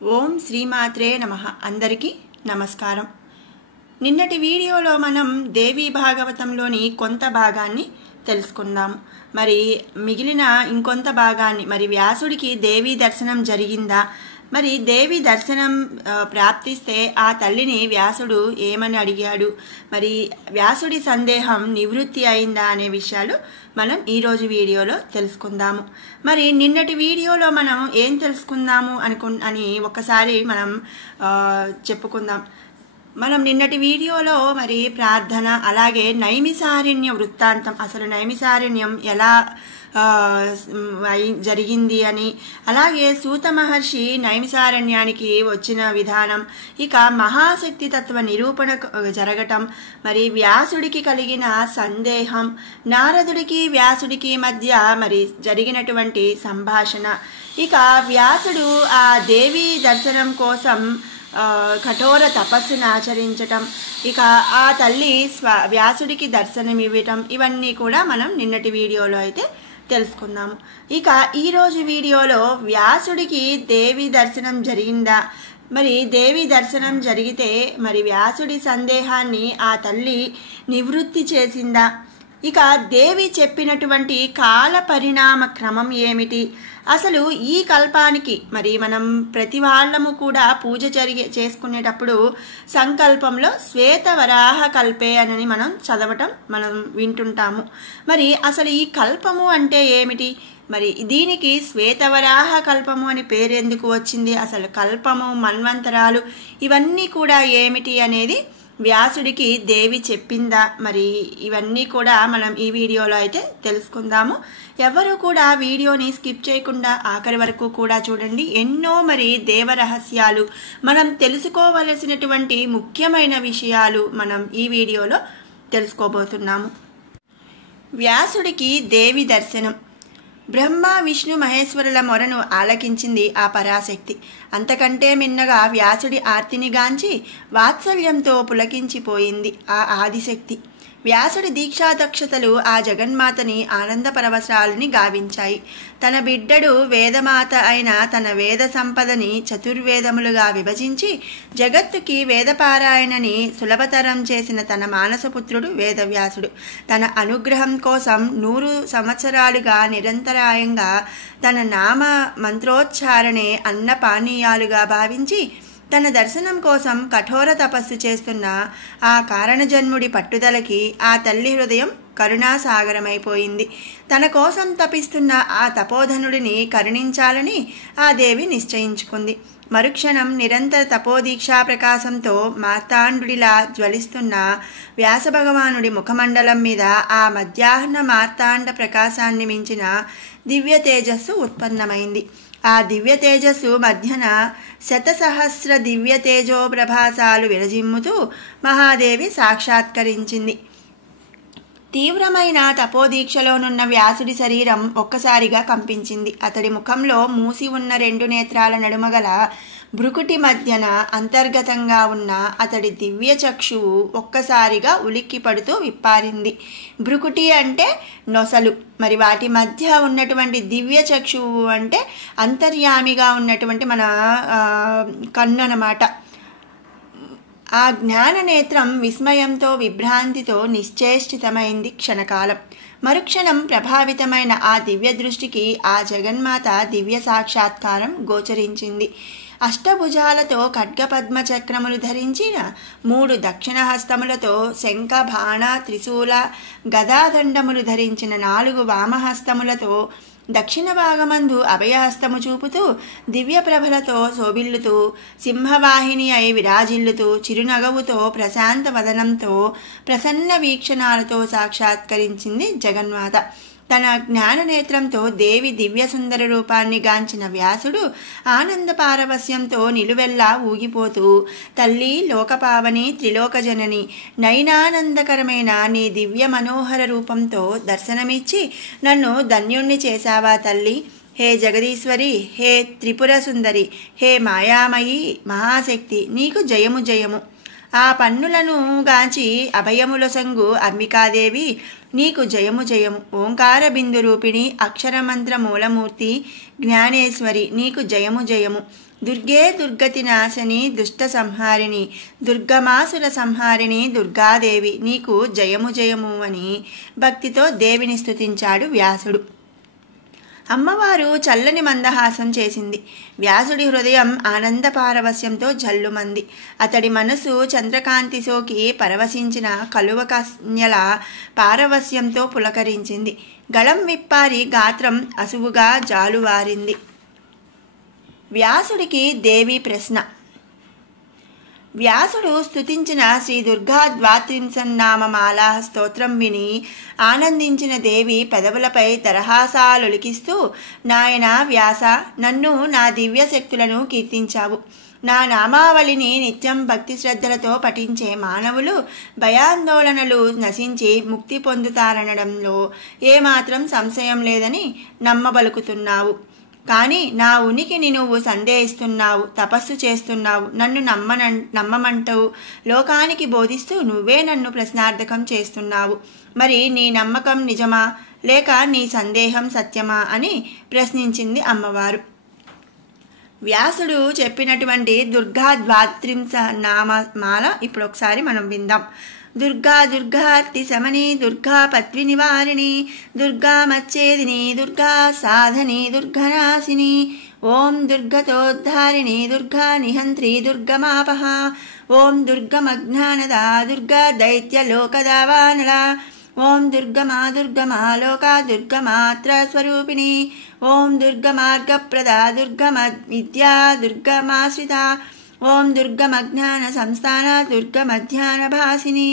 ఓం శ్రీమాత్రే నమః. అందరికీ నమస్కారం. నిన్నటి వీడియోలో మనం దేవీ భాగవతంలోని కొంత భాగాన్ని తెలుసుకుందాము. మరి మిగిలిన ఇంకొంత భాగాన్ని వ్యాసుడికి దేవీ దర్శనం జరిగిందా, మరి దేవి దర్శనం ప్రాప్తిస్తే ఆ తల్లిని వ్యాసుడు ఏమని అడిగాడు, మరి వ్యాసుడి సందేహం నివృత్తి అయిందా అనే విషయాలు మనం ఈరోజు వీడియోలో తెలుసుకుందాము. మరి నిన్నటి వీడియోలో మనం ఏం తెలుసుకుందాము అని ఒకసారి మనం చెప్పుకుందాం. మనం నిన్నటి వీడియోలో మరి ప్రార్థన, అలాగే నైమిసారణ్య వృత్తాంతం, అసలు నైమిసారణ్యం ఎలా జరిగింది అని, అలాగే సూత మహర్షి నైమిసారణ్యానికి వచ్చిన విధానం, ఇక మహాశక్తి తత్వ నిరూపణ జరగటం, మరి వ్యాసుడికి కలిగిన సందేహం, నారదుడికి వ్యాసుడికి మధ్య మరి జరిగినటువంటి సంభాషణ, ఇక వ్యాసుడు ఆ దేవి దర్శనం కోసం కఠోర తపస్సును ఆచరించటం, ఇక ఆ తల్లి వ్యాసుడికి దర్శనం ఇవ్వటం, ఇవన్నీ కూడా మనం నిన్నటి వీడియోలో అయితే తెలుసుకుందాము. ఇక ఈరోజు వీడియోలో వ్యాసుడికి దేవి దర్శనం జరిగిందా, మరి దేవి దర్శనం జరిగితే మరి వ్యాసుడి సందేహాన్ని ఆ తల్లి నివృత్తి చేసిందా, ఇక దేవి చెప్పినటువంటి కాల పరిణామ క్రమం ఏమిటి, అసలు ఈ కల్పానికి మరి మనం ప్రతి వాళ్ళము కూడా పూజ చేసుకునేటప్పుడు సంకల్పంలో శ్వేత వరాహ కల్పే అని మనం చదవటం మనం వింటుంటాము. మరి అసలు ఈ కల్పము అంటే ఏమిటి, మరి దీనికి శ్వేతవరాహ కల్పము అని పేరు ఎందుకు వచ్చింది, అసలు కల్పము, మన్వంతరాలు ఇవన్నీ కూడా ఏమిటి అనేది వ్యాసుడికి దేవి చెప్పిందా, మరి ఇవన్నీ కూడా మనం ఈ వీడియోలో అయితే తెలుసుకుందాము. ఎవరు కూడా వీడియోని స్కిప్ చేయకుండా ఆఖరి వరకు కూడా చూడండి. ఎన్నో మరి దేవరహస్యాలు, మనం తెలుసుకోవలసినటువంటి ముఖ్యమైన విషయాలు మనం ఈ వీడియోలో తెలుసుకోబోతున్నాము. వ్యాసుడికి దేవి దర్శనం. బ్రహ్మ విష్ణు మహేశ్వరుల మొరను ఆలకించింది ఆ పరాశక్తి. అంతకంటే మిన్నగా వ్యాసుడి ఆర్తిని గాంచి వాత్సల్యంతో పులకించిపోయింది ఆ ఆదిశక్తి. వ్యాసుడి దీక్షాదక్షతలు ఆ జగన్మాతని ఆనంద పరవశాలని గావించాయి. తన బిడ్డడు వేదమాత అయిన తన వేద సంపదని చతుర్వేదములుగా విభజించి జగత్తుకి వేదపారాయణని సులభతరం చేసిన తన మానసపుత్రుడు వేదవ్యాసుడు. తన అనుగ్రహం కోసం 100 సంవత్సరాలుగా నిరంతరాయంగా తన నామ మంత్రోచ్చారణే అన్నపానీయాలుగా భావించి తన దర్శనం కోసం కఠోర తపస్సు చేస్తున్న ఆ కారణజన్ముడి పట్టుదలకి ఆ తల్లి హృదయం కరుణాసాగరమైపోయింది. తన కోసం తపిస్తున్న ఆ తపోధనుడిని కరుణించాలని ఆ దేవి నిశ్చయించుకుంది. మరుక్షణం నిరంతర తపోదీక్షా ప్రకాశంతో మార్తాండుడిలా జ్వలిస్తున్న వ్యాసభగవానుడి ముఖమండలం మీద ఆ మధ్యాహ్న మార్తాండ ప్రకాశాన్ని మించిన దివ్య తేజస్సు ఉత్పన్నమైంది. ఆ దివ్య తేజస్సు మధ్యన 100,000 దివ్య తేజో ప్రభాసాలు విరజిమ్ముతూ మహాదేవి సాక్షాత్కరించింది. తీవ్రమైన తపోదీక్షలోనున్న వ్యాసుడి శరీరం ఒక్కసారిగా కంపించింది. అతడి ముఖంలో మూసి ఉన్న 2 నేత్రాల నడుమగల భ్రుకుటి మధ్యన అంతర్గతంగా ఉన్న అతడి దివ్య చక్షువు ఒక్కసారిగా ఉలిక్కి పడుతూ విప్పారింది. భ్రుకుటి అంటే నొసలు, మరి వాటి మధ్య ఉన్నటువంటి దివ్య చక్షువు అంటే అంతర్యామిగా ఉన్నటువంటి మన కన్ను అన్నమాట. ఆ జ్ఞాన నేత్రం విస్మయంతో విభ్రాంతితో నిశ్చేష్టితమైంది క్షణకాలం. మరుక్షణం ప్రభావితమైన ఆ దివ్య దృష్టికి ఆ జగన్మాత దివ్య సాక్షాత్కారం గోచరించింది. అష్టభుజాలతో ఖడ్గపద్మ చక్రములు ధరించిన 3 దక్షిణ హస్తములతో శంఖ బాణ త్రిశూల గదాదండములు ధరించిన 4 వామహస్తములతో దక్షిణ భాగమందు అభయహస్తము చూపుతూ దివ్య ప్రభలతో శోభిల్లుతూ సింహవాహిని అయి విరాజిల్లుతూ చిరునగవుతో ప్రశాంత వదనంతో ప్రసన్న వీక్షణాలతో సాక్షాత్కరించింది జగన్మాత. తన జ్ఞాననేత్రంతో దేవి దివ్య సుందర రూపాన్ని గాంచిన వ్యాసుడు ఆనంద పారవస్యంతో నిలువెల్లా ఊగిపోతూ, తల్లి లోకపావని త్రిలోకజనని, నయనానందకరమైన నీ దివ్య మనోహర రూపంతో దర్శనమిచ్చి నన్ను ధన్యుణ్ణి చేశావా తల్లి, హే జగదీశ్వరి, హే త్రిపుర సుందరి, హే మాయామయి మహాశక్తి, నీకు జయము జయము. ఆ పన్నులను గాంచి అభయములొసంగు అంబికాదేవి, నీకు జయము జయము. ఓంకార బిందు రూపిణి అక్షరమంత్ర మూలమూర్తి జ్ఞానేశ్వరి, నీకు జయము జయము. దుర్గే దుర్గతి నాశని దుష్ట సంహారిణి దుర్గమాసుర సంహారిణి దుర్గాదేవి నీకు జయము జయము అని భక్తితో దేవిని స్తుతించాడు వ్యాసుడు. అమ్మవారు చల్లని మందహాసం చేసింది. వ్యాసుడి హృదయం ఆనంద పారవస్యంతో జల్లుమంది. అతడి మనసు చంద్రకాంతి సోకి పరవశించిన కలువ కన్యల పారవస్యంతో పులకరించింది. గళం విప్పారి గాత్రం అసువుగా జాలువారింది. వ్యాసుడికి దేవి ప్రశ్న. వ్యాసుడు స్తుతించిన శ్రీ దుర్గా ద్వాత్రింశన్నామమాల స్తోత్రం విని ఆనందించిన దేవి పెదవులపై దరహాసాలొలికిస్తూ, నాయనా వ్యాస, నన్ను నా దివ్య శక్తులను కీర్తించావు. నా నామావళిని నిత్యం భక్తి శ్రద్ధలతో పఠించే మానవులు భయాందోళనలు నశించి ముక్తి పొందుతారనడంలో ఏమాత్రం సంశయం లేదని నమ్మబలుకుతున్నావు. కానీ నా ఉనికిని నువ్వు సందేహిస్తున్నావు, తపస్సు చేస్తున్నావు, నన్ను నమ్మమంటావు, లోకానికి బోధిస్తూ నువ్వే నన్ను ప్రశ్నార్థకం చేస్తున్నావు. మరి నీ నమ్మకం నిజమా లేక నీ సందేహం సత్యమా అని ప్రశ్నించింది అమ్మవారు. వ్యాసుడు చెప్పినటువంటి దుర్గా ద్వాత్రింశ నామమాల ఇప్పుడు ఒకసారి మనం విందాం. దుర్గా దుర్గార్తి శమని దుర్గా పత్వి నివారిణి దుర్గా మచ్చేదిని దుర్గా సాధని దుర్గనాశిని ఓం దుర్గతోద్ధారిణి దుర్గా నిహంత్రి దుర్గమాపహ ఓం దుర్గమజ్ఞానదా దుర్గా దైత్యలోకదావానల ఓం దుర్గమా దుర్గమా లోకా దుర్గమాత్ర స్వరూపిణి ఓం దుర్గమార్గప్రదా దుర్గమవిద్యా దుర్గమాశ్రిత ఓం దుర్గమజ్ఞాన సంస్థాన దుర్గమధ్యాన భాసిని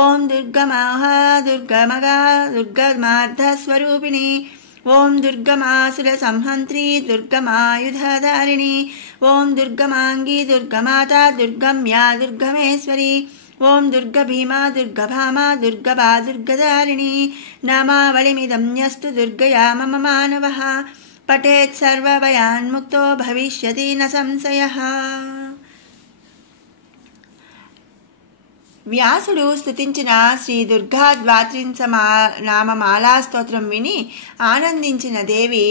ఓం దుర్గమహా దుర్గమగా దుర్గమార్ధస్వరూపిణి ఓం దుర్గమాసుర సంహంత్రి దుర్గమాయుధధారిణి ఓం దుర్గమాంగి దుర్గమాతా దుర్గమ్యా దుర్గమేశ్వరి ఓం దుర్గభీమా దుర్గభామా దుర్గభా దుర్గధారిణి నామావళిమిదం యస్తు దుర్గయా మమ మానవః పఠేత్ సర్వభయాన్ముక్తో భవిష్యతి న సంశయః. వ్యాసుడు స్తుతించిన శ్రీ దుర్గా ద్వాత్రింశ నామమాలా స్తోత్రం విని ఆనందించిన దేవి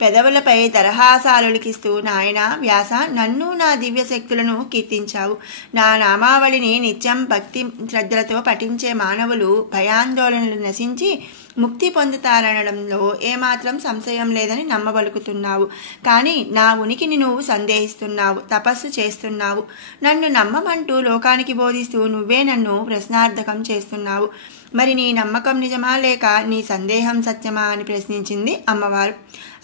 పెదవులపై దరహాసాలొలికిస్తూ, నాయన వ్యాస, నన్ను నా దివ్య శక్తులను కీర్తించావు. నా నామావళిని నిత్యం భక్తి శ్రద్ధలతో పఠించే మానవులు భయాందోళనలు నశించి ముక్తి పొందుతారనడంలో ఏమాత్రం సంశయం లేదని నమ్మబలుకుతున్నావు. కానీ నా ఉనికిని నువ్వు సందేహిస్తున్నావు, తపస్సు చేస్తున్నావు, నన్ను నమ్మమంటూ లోకానికి బోధిస్తూ నువ్వే నన్ను ప్రశ్నార్థకం చేస్తున్నావు. మరి నీ నమ్మకం నిజమా లేక నీ సందేహం సత్యమా అని ప్రశ్నించింది అమ్మవారు.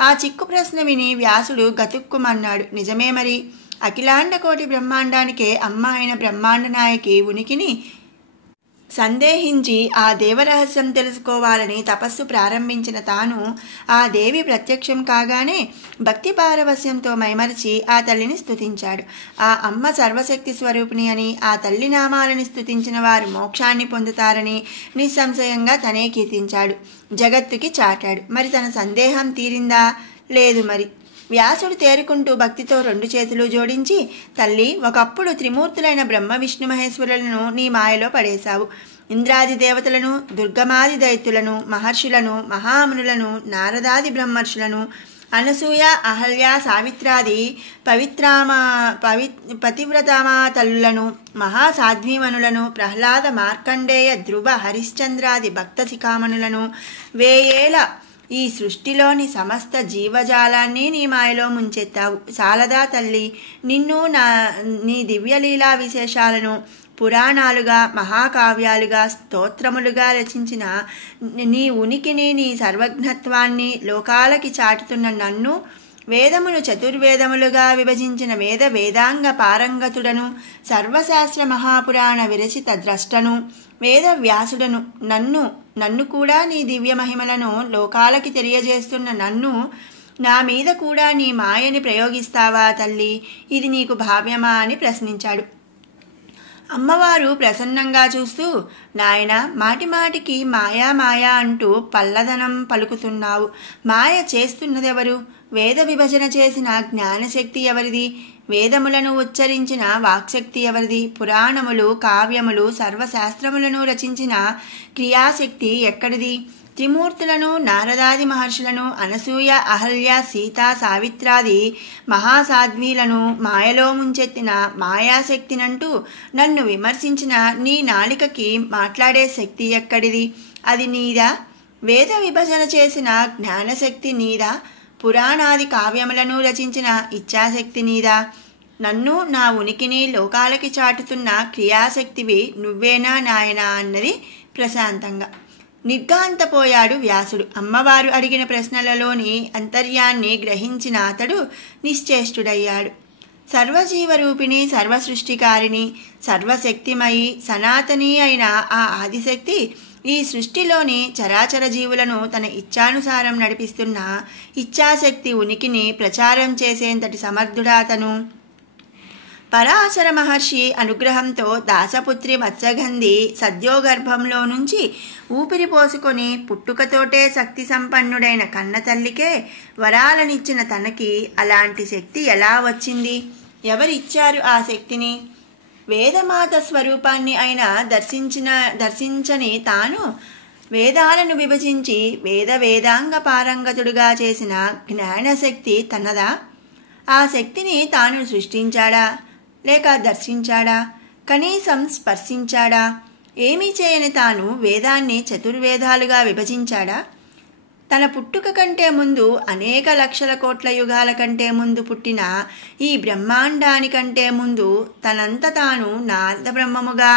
ఆ చిక్కు ప్రశ్న విని వ్యాసుడు గతుక్కుమన్నాడు. నిజమే మరి. అఖిలాండ కోటి బ్రహ్మాండానికే అమ్మ అయిన బ్రహ్మాండ నాయకి ఉనికిని సందేహించి ఆ దేవరహస్యం తెలుసుకోవాలని తపస్సు ప్రారంభించిన తాను ఆ దేవి ప్రత్యక్షం కాగానే భక్తి పారవస్యంతో మైమరిచి ఆ తల్లిని స్తుతించాడు. ఆ అమ్మ సర్వశక్తి స్వరూపిణి అని, ఆ తల్లి నామాలని స్తుతించిన వారు మోక్షాన్ని పొందుతారని నిస్సంశయంగా తనే కీర్తించాడు, జగత్తుకి చాటాడు. మరి తన సందేహం తీరిందా? లేదు. మరి వ్యాసుడు తేరుకుంటూ భక్తితో 2 చేతులు జోడించి, తల్లి, ఒకప్పుడు త్రిమూర్తులైన బ్రహ్మ విష్ణు మహేశ్వరులను నీ మాయలో పడేశావు. ఇంద్రాది దేవతలను, దుర్గమాది దైత్యులను, మహర్షులను, మహామునులను, నారదాది బ్రహ్మర్షులను, అనసూయ, అహల్య, సావిత్రాది పతివ్రతామా తల్లులను, మహాసాధ్వీమనులను, ప్రహ్లాద, మార్కండేయ, ధ్రువ, హరిశ్చంద్రాది భక్త శిఖామణులను, వేయేల ఈ సృష్టిలోని సమస్త జీవజాలాన్ని నీ మాయలో ముంచెత్తావు. చాలదా తల్లి? నిన్ను నీ దివ్యలీలా విశేషాలను పురాణాలుగా, మహాకావ్యాలుగా, స్తోత్రములుగా రచించిన నీ ఉనికిని, నీ సర్వజ్ఞత్వాన్ని లోకాలకి చాటుతున్న నన్ను, వేదమును చతుర్వేదములుగా విభజించిన వేదాంగ పారంగతుడను, సర్వశాస్త్ర మహాపురాణ విరచిత ద్రష్టను, వేద వ్యాసుడను, నన్ను కూడా నీ దివ్య మహిమలను లోకాలకి తెలియజేస్తున్న నన్ను, నా మీద కూడా నీ మాయని ప్రయోగిస్తావా తల్లి? ఇది నీకు భావ్యమా అని ప్రశ్నించాడు. అమ్మవారు ప్రసన్నంగా చూస్తూ, నాయన, మాటిమాటికి మాయా మాయా అంటూ పల్లదనం పలుకుతున్నావు. మాయ చేస్తున్నదెవరు? వేద విభజన చేసిన జ్ఞానశక్తి ఎవరిది? వేదములను ఉచ్చరించిన వాక్శక్తి ఎవరిది? పురాణములు, కావ్యములు, సర్వశాస్త్రములను రచించిన క్రియాశక్తి ఎక్కడిది? త్రిమూర్తులను, నారదాది మహర్షులను, అనసూయ, అహల్య, సీత, సావిత్రాది మహాసాధ్వీలను మాయలో ముంచెత్తిన మాయాశక్తినంటూ నన్ను విమర్శించిన నీ నాలికకి మాట్లాడే శక్తి ఎక్కడిది? అది నీదా? వేద విభజన చేసిన జ్ఞానశక్తి నీదా? పురాణాది కావ్యములను రచించిన ఇచ్ఛాశక్తి నీదా? నన్ను, నా ఉనికిని లోకాలకి చాటుతున్న క్రియాశక్తివి నువ్వేనా నాయనా అన్నది ప్రశాంతంగా. నిర్ఘాంతపోయాడు వ్యాసుడు. అమ్మవారు అడిగిన ప్రశ్నలలోని అంతర్యాన్ని గ్రహించిన అతడు నిశ్చేష్టుడయ్యాడు. సర్వజీవరూపిణి, సర్వసృష్టికారిణి, సర్వశక్తిమయి, సనాతని అయిన ఆ ఆదిశక్తి ఈ సృష్టిలోని చరాచర జీవులను తన ఇచ్ఛానుసారం నడిపిస్తున్న ఇచ్ఛాశక్తి ఉనికిని ప్రచారం చేసేంతటి సమర్థుడాతను. పరాశర మహర్షి అనుగ్రహంతో దాసపుత్రి మత్స్యగంధి సద్యోగర్భంలో నుంచి ఊపిరి పోసుకొని పుట్టుకతోటే శక్తి సంపన్నుడైన కన్నతల్లికే వరాలనిచ్చిన తనకి అలాంటి శక్తి ఎలా వచ్చింది? ఎవరిచ్చారు ఆ శక్తిని? వేదమాత స్వరూపాన్ని అయినా దర్శించని తాను వేదాలను విభజించి వేదాంగ పారంగతుడుగా చేసిన జ్ఞానశక్తి తనదా? ఆ శక్తిని తాను సృష్టించాడా లేక దర్శించాడా? కనీసం స్పర్శించాడా? ఏమీ చేయని తాను వేదాన్ని చతుర్వేదాలుగా విభజించాడా? తన పుట్టుక కంటే ముందు అనేక లక్షల కోట్ల యుగాల కంటే ముందు పుట్టిన ఈ బ్రహ్మాండానికంటే ముందు తనంత తాను నారదబ్రహ్మముగా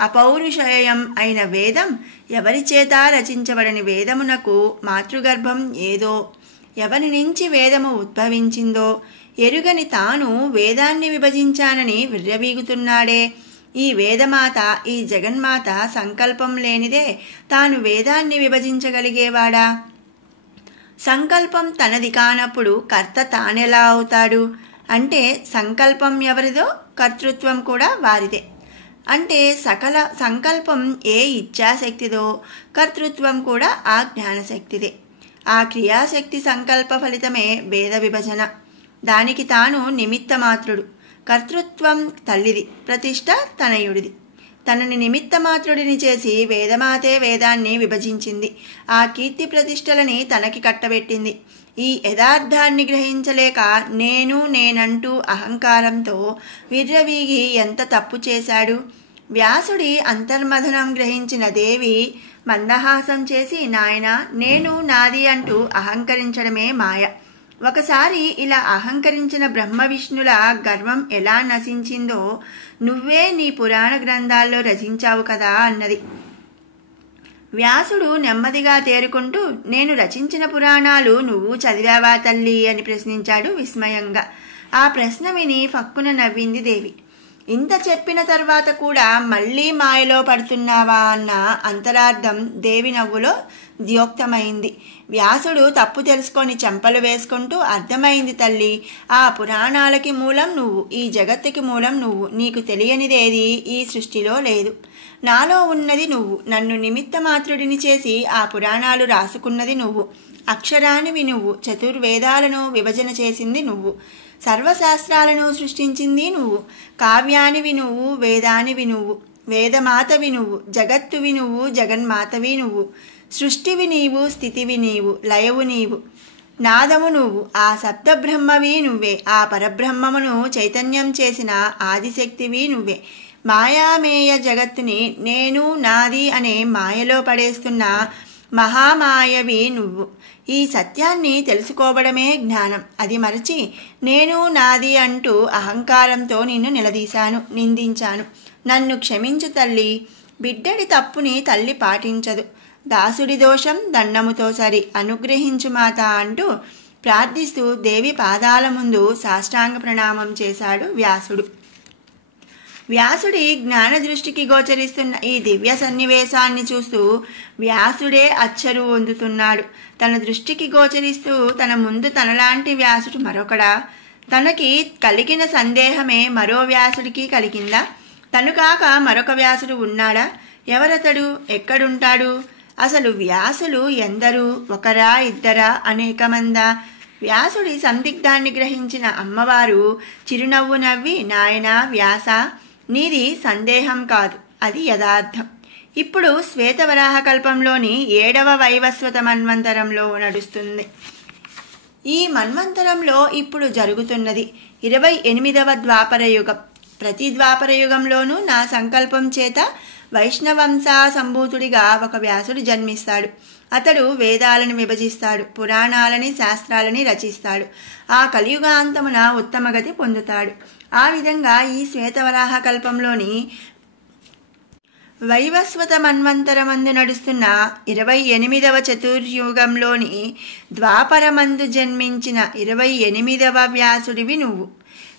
అపౌరుషేయం అయిన వేదం ఎవరి చేత రచించబడని వేదమునకు మాతృగర్భం ఏదో, ఎవరి నుంచి వేదము ఉద్భవించిందో ఎరుగని తాను వేదాన్ని విభజించానని విర్రవీగుతున్నాడే. ఈ వేదమాత, ఈ జగన్మాత సంకల్పం లేనిదే తాను వేదాన్ని విభజించగలిగేవాడా? సంకల్పం తనది కానప్పుడు కర్త తానెలా అవుతాడు? అంటే సంకల్పం ఎవరిదో కర్తృత్వం కూడా వారిదే. అంటే సకల సంకల్పం ఏ ఇచ్ఛాశక్తిదో కర్తృత్వం కూడా ఆ జ్ఞానశక్తిదే. ఆ క్రియాశక్తి సంకల్ప ఫలితమే వేద విభజన. దానికి తాను నిమిత్త మాత్రుడు. కర్తృత్వం తల్లిది, ప్రతిష్ట తనయుడిది. తనని నిమిత్త మాత్రుడిని చేసి వేదమాతే వేదాన్ని విభజించింది. ఆ కీర్తి ప్రతిష్టలని తనకి కట్టబెట్టింది. ఈ యథార్థాన్ని గ్రహించలేక నేనంటూ అహంకారంతో విర్రవీగి ఎంత తప్పు చేశాడు. వ్యాసుడి అంతర్మథనం గ్రహించిన దేవి మందహాసం చేసి, నాయనా, నేను నాది అంటూ అహంకరించడమే మాయ. ఒకసారి ఇలా అహంకరించిన బ్రహ్మ విష్ణుల గర్వం ఎలా నశించిందో నువ్వే నీ పురాణ గ్రంథాల్లో రచించావు కదా అన్నది. వ్యాసుడు నెమ్మదిగా తేరుకుంటూ, నేను రచించిన పురాణాలు నువ్వు చదివావా తల్లి అని ప్రశ్నించాడు విస్మయంగా. ఆ ప్రశ్న విని ఫక్కున నవ్వింది దేవి. ఇంత చెప్పిన తర్వాత కూడా మళ్ళీ మాయలో పడుతున్నావా అన్న అంతరార్థం దేవి నవ్వులో ద్యోక్తమైంది. వ్యాసుడు తప్పు తెలుసుకొని చెంపలు వేసుకుంటూ, అర్థమైంది తల్లి, ఆ పురాణాలకి మూలం నువ్వు, ఈ జగత్తుకి మూలం నువ్వు. నీకు తెలియనిదేది ఈ సృష్టిలో లేదు. నాలో ఉన్నది నువ్వు. నన్ను నిమిత్త మాత్రుడిని చేసి ఆ పురాణాలు రాసుకున్నది నువ్వు. అక్షరానివి నువ్వు. చతుర్వేదాలను విభజన చేసింది నువ్వు. సర్వశాస్త్రాలను సృష్టించింది నువ్వు. కావ్యానివి నువ్వు, వేదానివి నువ్వు, వేదమాతవి నువ్వు, జగత్తువి నువ్వు, జగన్మాతవి నువ్వు. సృష్టివి నీవు, స్థితివి నీవు, లయవు నీవు, నాదము నువ్వు. ఆ సప్తబ్రహ్మవి నువ్వే. ఆ పరబ్రహ్మమును చైతన్యం చేసిన ఆదిశక్తివి నువ్వే. మాయామేయ జగత్తుని నేను నాది అనే మాయలో పడేస్తున్న మహామాయవి నువ్వు. ఈ సత్యాన్ని తెలుసుకోవడమే జ్ఞానం. అది మరచి నేను నాది అంటూ అహంకారంతో నిన్ను నిలదీశాను, నిందించాను. నన్ను క్షమించు తల్లి. బిడ్డడి తప్పుని తల్లి పాటించదు. దాసుడి దోషం దండముతో సరి, అనుగ్రహించు మాత అంటూ ప్రార్థిస్తూ దేవి పాదాల ముందు సాష్టాంగ ప్రణామం చేశాడు వ్యాసుడు. వ్యాసుడి జ్ఞాన దృష్టికి గోచరిస్తున్న ఈ దివ్య సన్నివేశాన్ని చూస్తూ వ్యాసుడే అచ్చరు పొందుతున్నాడు. తన దృష్టికి గోచరిస్తూ తన ముందు తనలాంటి వ్యాసుడు మరొకడా? తనకి కలిగిన సందేహమే మరో వ్యాసుడికి కలిగిందా? తను కాక మరొక వ్యాసుడు ఉన్నాడా? ఎవరతడు? ఎక్కడుంటాడు? అసలు వ్యాసులు ఎందరు? ఒకరా, ఇద్దరా, అనేక మందా? వ్యాసుడి సందిగ్ధాన్ని గ్రహించిన అమ్మవారు చిరునవ్వు నవ్వి, నాయనా వ్యాస, నీది సందేహం కాదు, అది యథార్థం. ఇప్పుడు శ్వేతవరాహ కల్పంలోని 7వ వైవస్వత మన్వంతరంలో నడుస్తుంది. ఈ మన్వంతరంలో ఇప్పుడు జరుగుతున్నది 28వ ద్వాపర యుగం. ప్రతి ద్వాపర యుగంలోనూ నా సంకల్పం చేత వైష్ణవంశ సంభూతుడిగా ఒక వ్యాసుడు జన్మిస్తాడు. అతడు వేదాలను విభజిస్తాడు, పురాణాలని శాస్త్రాలని రచిస్తాడు. ఆ కలియుగాంతమున ఉత్తమగతి పొందుతాడు. ఆ విధంగా ఈ శ్వేతవరాహ కల్పంలోని వైవస్వత మన్వంతరమందు నడుస్తున్న 28వ చతుర్యుగంలోని ద్వాపరమందు జన్మించిన 28వ వ్యాసుడివి నువ్వు.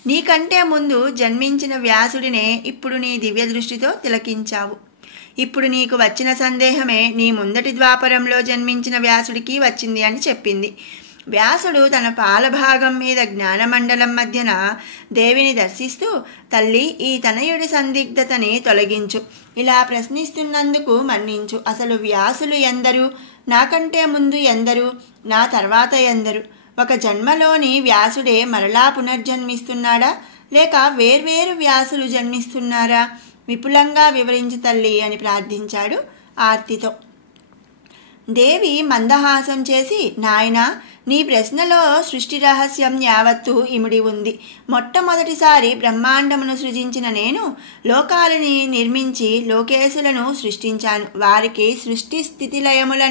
నీకంటే ముందు జన్మించిన వ్యాసుడినే ఇప్పుడు నీ దివ్య దృష్టితో తిలకించావు. ఇప్పుడు నీకు వచ్చిన సందేహమే నీ ముందటి ద్వాపరంలో జన్మించిన వ్యాసుడికి వచ్చింది అని చెప్పింది. వ్యాసుడు తన పాలభాగం మీద జ్ఞానమండలం మధ్యన దేవిని దర్శిస్తూ, తల్లి, ఈ తనయుడి సందిగ్ధతని తొలగించు, ఇలా ప్రశ్నిస్తున్నందుకు మన్నించు. అసలు వ్యాసులు ఎందరు? నాకంటే ముందు ఎందరు? నా తర్వాత ఎందరు? ఒక జన్మలోని వ్యాసుడే మరలా పునర్జన్మిస్తున్నాడా, లేక వేర్వేరు వ్యాసులు జన్మిస్తున్నారా? విపులంగా వివరించు తల్లి అని ప్రార్థించాడు ఆర్తితో. దేవి మందహాసం చేసి, నాయనా, నీ ప్రశ్నలో సృష్టి రహస్యం యావత్తు ఇమిడి ఉంది. మొట్టమొదటిసారి బ్రహ్మాండమును సృజించిన నేను లోకాలని నిర్మించి లోకేశులను సృష్టించాను. వారికి సృష్టి స్థితిలయముల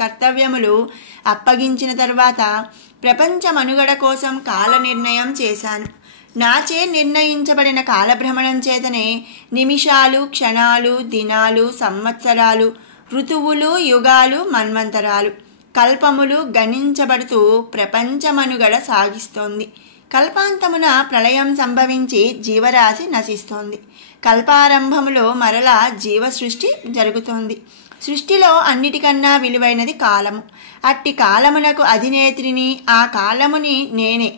కర్తవ్యములు అప్పగించిన తర్వాత ప్రపంచ మనుగడ కోసం కాల నిర్ణయం చేశాను. నాచే నిర్ణయించబడిన కాలభ్రమణం చేతనే నిమిషాలు, క్షణాలు, దినాలు, సంవత్సరాలు, ఋతువులు, యుగాలు, మన్వంతరాలు, కల్పములు గణించబడుతూ ప్రపంచమనుగడ సాగిస్తోంది. కల్పాంతమున ప్రళయం సంభవించి జీవరాశి నశిస్తోంది. కల్పారంభములో మరలా జీవ సృష్టి జరుగుతోంది. సృష్టిలో అన్నిటికన్నా విలువైనది కాలము. అట్టి కాలమునకు అధినేత్రిని, ఆ కాలముని నేనే.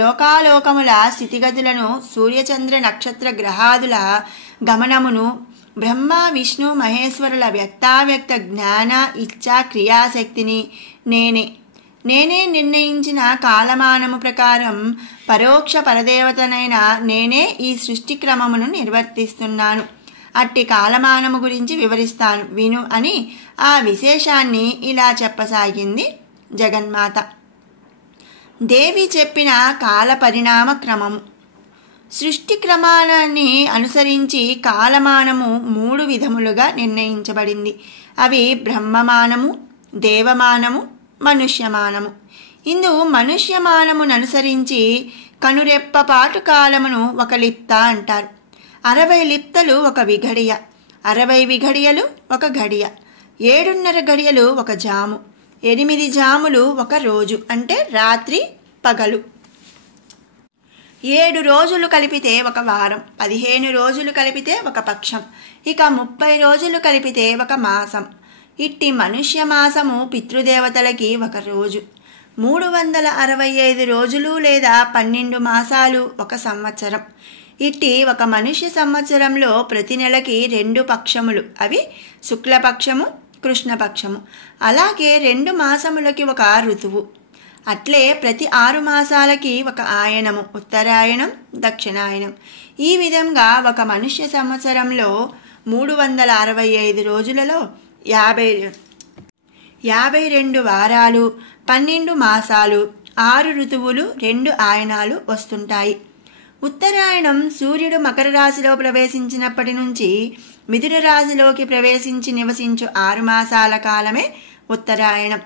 లోకాలోకముల స్థితిగతులను, సూర్యచంద్ర నక్షత్ర గ్రహాదుల గమనమును, బ్రహ్మ విష్ణు మహేశ్వరుల వ్యక్తావ్యక్త జ్ఞాన ఇచ్ఛా క్రియాశక్తిని నేనే నిర్ణయించిన కాలమానము ప్రకారం పరోక్ష పరదేవతనైన నేనే ఈ సృష్టి క్రమమును నిర్వర్తిస్తున్నాను. అట్టి కాలమానము గురించి వివరిస్తాను, విను అని ఆ విశేషాన్ని ఇలా చెప్పసాగింది జగన్మాత. దేవి చెప్పిన కాల పరిణామ క్రమము. సృష్టి క్రమాన్ని అనుసరించి కాలమానము 3 విధములుగా నిర్ణయించబడింది. అవి బ్రహ్మమానము, దేవమానము, మనుష్యమానము. ఇందు మనుష్యమానమును అనుసరించి కనురెప్పపాటు కాలమును ఒక లిప్త అంటారు. 60 లిప్తలు ఒక విఘడియ, 60 విఘడియలు ఒక ఘడియ, 7:30 గడియలు ఒక జాము, 8 జాములు ఒక రోజు, అంటే రాత్రి పగలు. 7 రోజులు కలిపితే ఒక వారం, 15 రోజులు కలిపితే ఒక పక్షం, ఇక 30 రోజులు కలిపితే ఒక మాసం. ఇట్టి మనుష్య మాసము పితృదేవతలకి ఒక రోజు. 365 రోజులు లేదా 12 మాసాలు ఒక సంవత్సరం. ఇట్టి ఒక మనుష్య సంవత్సరంలో ప్రతి నెలకి 2 పక్షములు, అవి శుక్లపక్షము, కృష్ణపక్షము. అలాగే 2 మాసములకి ఒక ఋతువు. అట్లే ప్రతి 6 మాసాలకి ఒక ఆయనము, ఉత్తరాయణం, దక్షిణాయనం. ఈ విధంగా ఒక మనుష్య సంవత్సరంలో 365 రోజులలో 52 వారాలు, 12 మాసాలు, 6 ఋతువులు, 2 ఆయనాలు వస్తుంటాయి. ఉత్తరాయణం సూర్యుడు మకర రాశిలో ప్రవేశించినప్పటి నుంచి మిథున రాశిలోకి ప్రవేశించి నివసించు 6 మాసాల కాలమే ఉత్తరాయణం.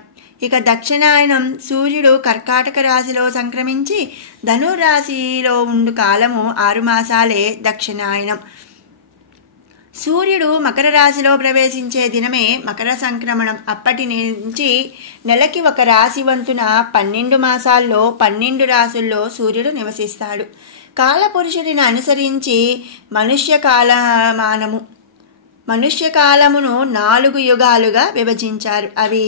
ఇక దక్షిణాయనం సూర్యుడు కర్కాటక రాశిలో సంక్రమించి ధనురాశిలో ఉండు కాలము 6 మాసాలే దక్షిణాయనం. సూర్యుడు మకర రాశిలో ప్రవేశించే దినమే మకర సంక్రమణం. అప్పటి నుంచి నెలకి ఒక రాశి వంతున 12 మాసాల్లో 12 రాశుల్లో సూర్యుడు నివసిస్తాడు. కాలపురుషుడిని అనుసరించి మనుష్య కాలమును 4 యుగాలుగా విభజించారు. అవి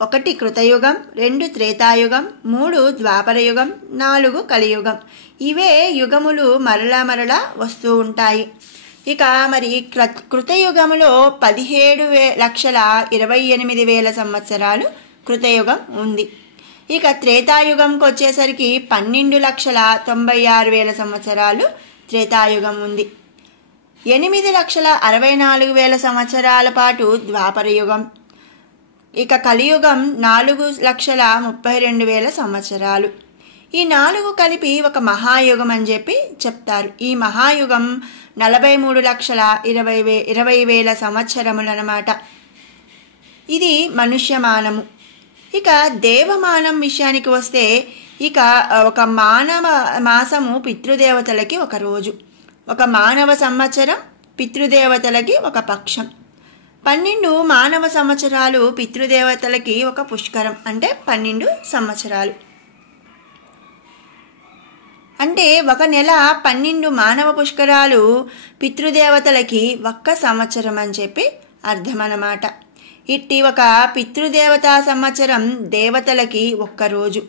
1 కృతయుగం, 2 త్రేతాయుగం, 3 ద్వాపరయుగం, 4 కలియుగం. ఇవే యుగములు మరలా వస్తూ ఉంటాయి. ఇక మరి కృతయుగములో 17,28,000 సంవత్సరాలు కృతయుగం ఉంది. ఇక త్రేతాయుగంకి వచ్చేసరికి 12,96,000 సంవత్సరాలు త్రేతాయుగం ఉంది. 8,64,000 సంవత్సరాల పాటు ద్వాపర యుగం. ఇక కలియుగం 4,32,000 సంవత్సరాలు. ఈ 4 కలిపి ఒక మహాయుగం అని చెప్పి చెప్తారు. ఈ మహాయుగం 43,20,000 సంవత్సరములు అన్నమాట. ఇది మనుష్యమానము. ఇక దేవమానం విషయానికి వస్తే ఇక ఒక మానవ మాసము పితృదేవతలకి ఒక రోజు, ఒక మానవ సంవత్సరం పితృదేవతలకి ఒక పక్షం. 12 మానవ సంవత్సరాలు పితృదేవతలకి ఒక పుష్కరం, అంటే 12 సంవత్సరాలు. అంటే ఒక నెల 12 మానవ పుష్కరాలు పితృదేవతలకి ఒక్క సంవత్సరం అని చెప్పి అర్థం అన్నమాట. ఇట్టి ఒక పితృదేవతా సంవత్సరం దేవతలకి ఒక్క రోజు.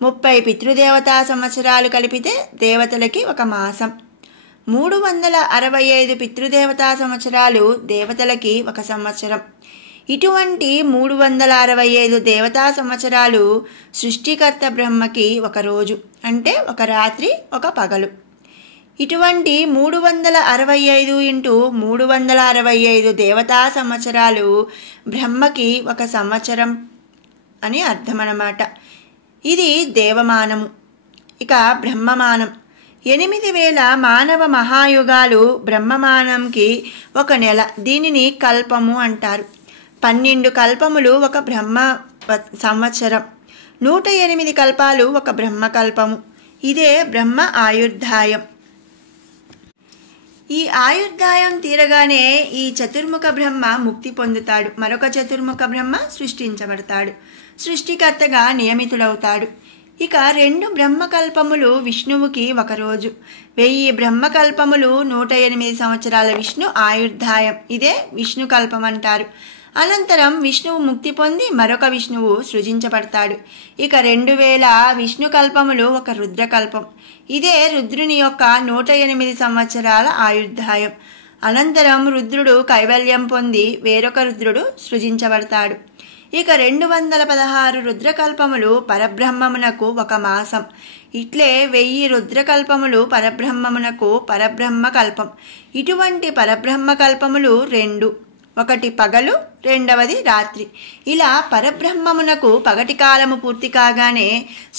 30 పితృదేవతా సంవత్సరాలు కలిపితే దేవతలకి ఒక మాసం. 365 పితృదేవతా సంవత్సరాలు దేవతలకి ఒక సంవత్సరం. ఇటువంటి 365 దేవతా సంవత్సరాలు సృష్టికర్త బ్రహ్మకి ఒక రోజు, అంటే ఒక రాత్రి ఒక పగలు. ఇటువంటి 365 × 365 దేవతా సంవత్సరాలు బ్రహ్మకి ఒక సంవత్సరం అని అర్థం అన్నమాట. ఇది దేవమానము. ఇక బ్రహ్మమానం 8,000 మానవ మహాయుగాలు బ్రహ్మమానంకి ఒక నెల. దీనిని కల్పము అంటారు. 12 కల్పములు ఒక బ్రహ్మ సంవత్సరం. 108 కల్పాలు ఒక బ్రహ్మకల్పము. ఇదే బ్రహ్మ ఆయుర్దాయం. ఈ ఆయుర్దాయం తీరగానే ఈ చతుర్ముఖ బ్రహ్మ ముక్తి పొందుతాడు. మరొక చతుర్ముఖ బ్రహ్మ సృష్టించబడతాడు, సృష్టికర్తగా నియమితుడవుతాడు. ఇక 2 బ్రహ్మకల్పములు విష్ణువుకి ఒక రోజు. 1000 బ్రహ్మకల్పములు 108 సంవత్సరాల విష్ణు ఆయుర్దాయం. ఇదే విష్ణు కల్పం అంటారు. అనంతరం విష్ణువు ముక్తి పొంది మరొక విష్ణువు సృజించబడతాడు. ఇక 2000 విష్ణు కల్పములు ఒక రుద్రకల్పం. ఇదే రుద్రుని యొక్క 108 సంవత్సరాల ఆయుర్దాయం. అనంతరం రుద్రుడు కైవల్యం పొంది వేరొక రుద్రుడు సృజించబడతాడు. ఇక 216 రుద్రకల్పములు పరబ్రహ్మమునకు ఒక మాసం. ఇట్లే 1000 రుద్రకల్పములు పరబ్రహ్మమునకు పరబ్రహ్మ కల్పం. ఇటువంటి పరబ్రహ్మ కల్పములు 2, ఒకటి పగలు, రెండవది రాత్రి. ఇలా పరబ్రహ్మమునకు పగటి కాలము పూర్తి కాగానే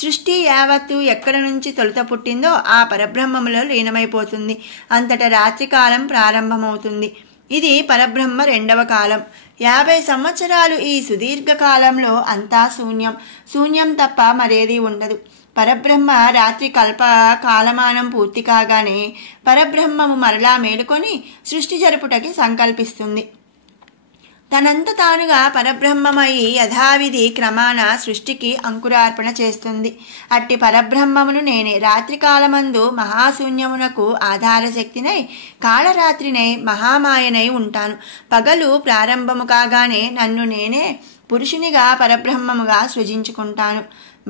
సృష్టి యావత్తు ఎక్కడ నుంచి తొలుత పుట్టిందో ఆ పరబ్రహ్మములో లీనమైపోతుంది. అంతటా రాత్రి కాలం ప్రారంభమవుతుంది. ఇది పరబ్రహ్మ రెండవ కాలం. 50 సంవత్సరాలు. ఈ సుదీర్ఘ కాలంలో అంతా శూన్యం తప్ప మరేదీ ఉండదు. పరబ్రహ్మ రాత్రి కల్ప కాలమానం పూర్తి కాగానే పరబ్రహ్మము మరలా మేలుకొని సృష్టి జరుపుటకి సంకల్పిస్తుంది. తనంత తానుగా పరబ్రహ్మమై యథావిధి క్రమాన సృష్టికి అంకురార్పణ చేస్తుంది. అట్టి పరబ్రహ్మమును నేనే. రాత్రి కాలమందు మహాశూన్యమునకు ఆధారశక్తినై, కాళరాత్రినై, మహామాయనై ఉంటాను. పగలు ప్రారంభము కాగానే నన్ను నేనే పురుషునిగా పరబ్రహ్మముగా సృజించుకుంటాను.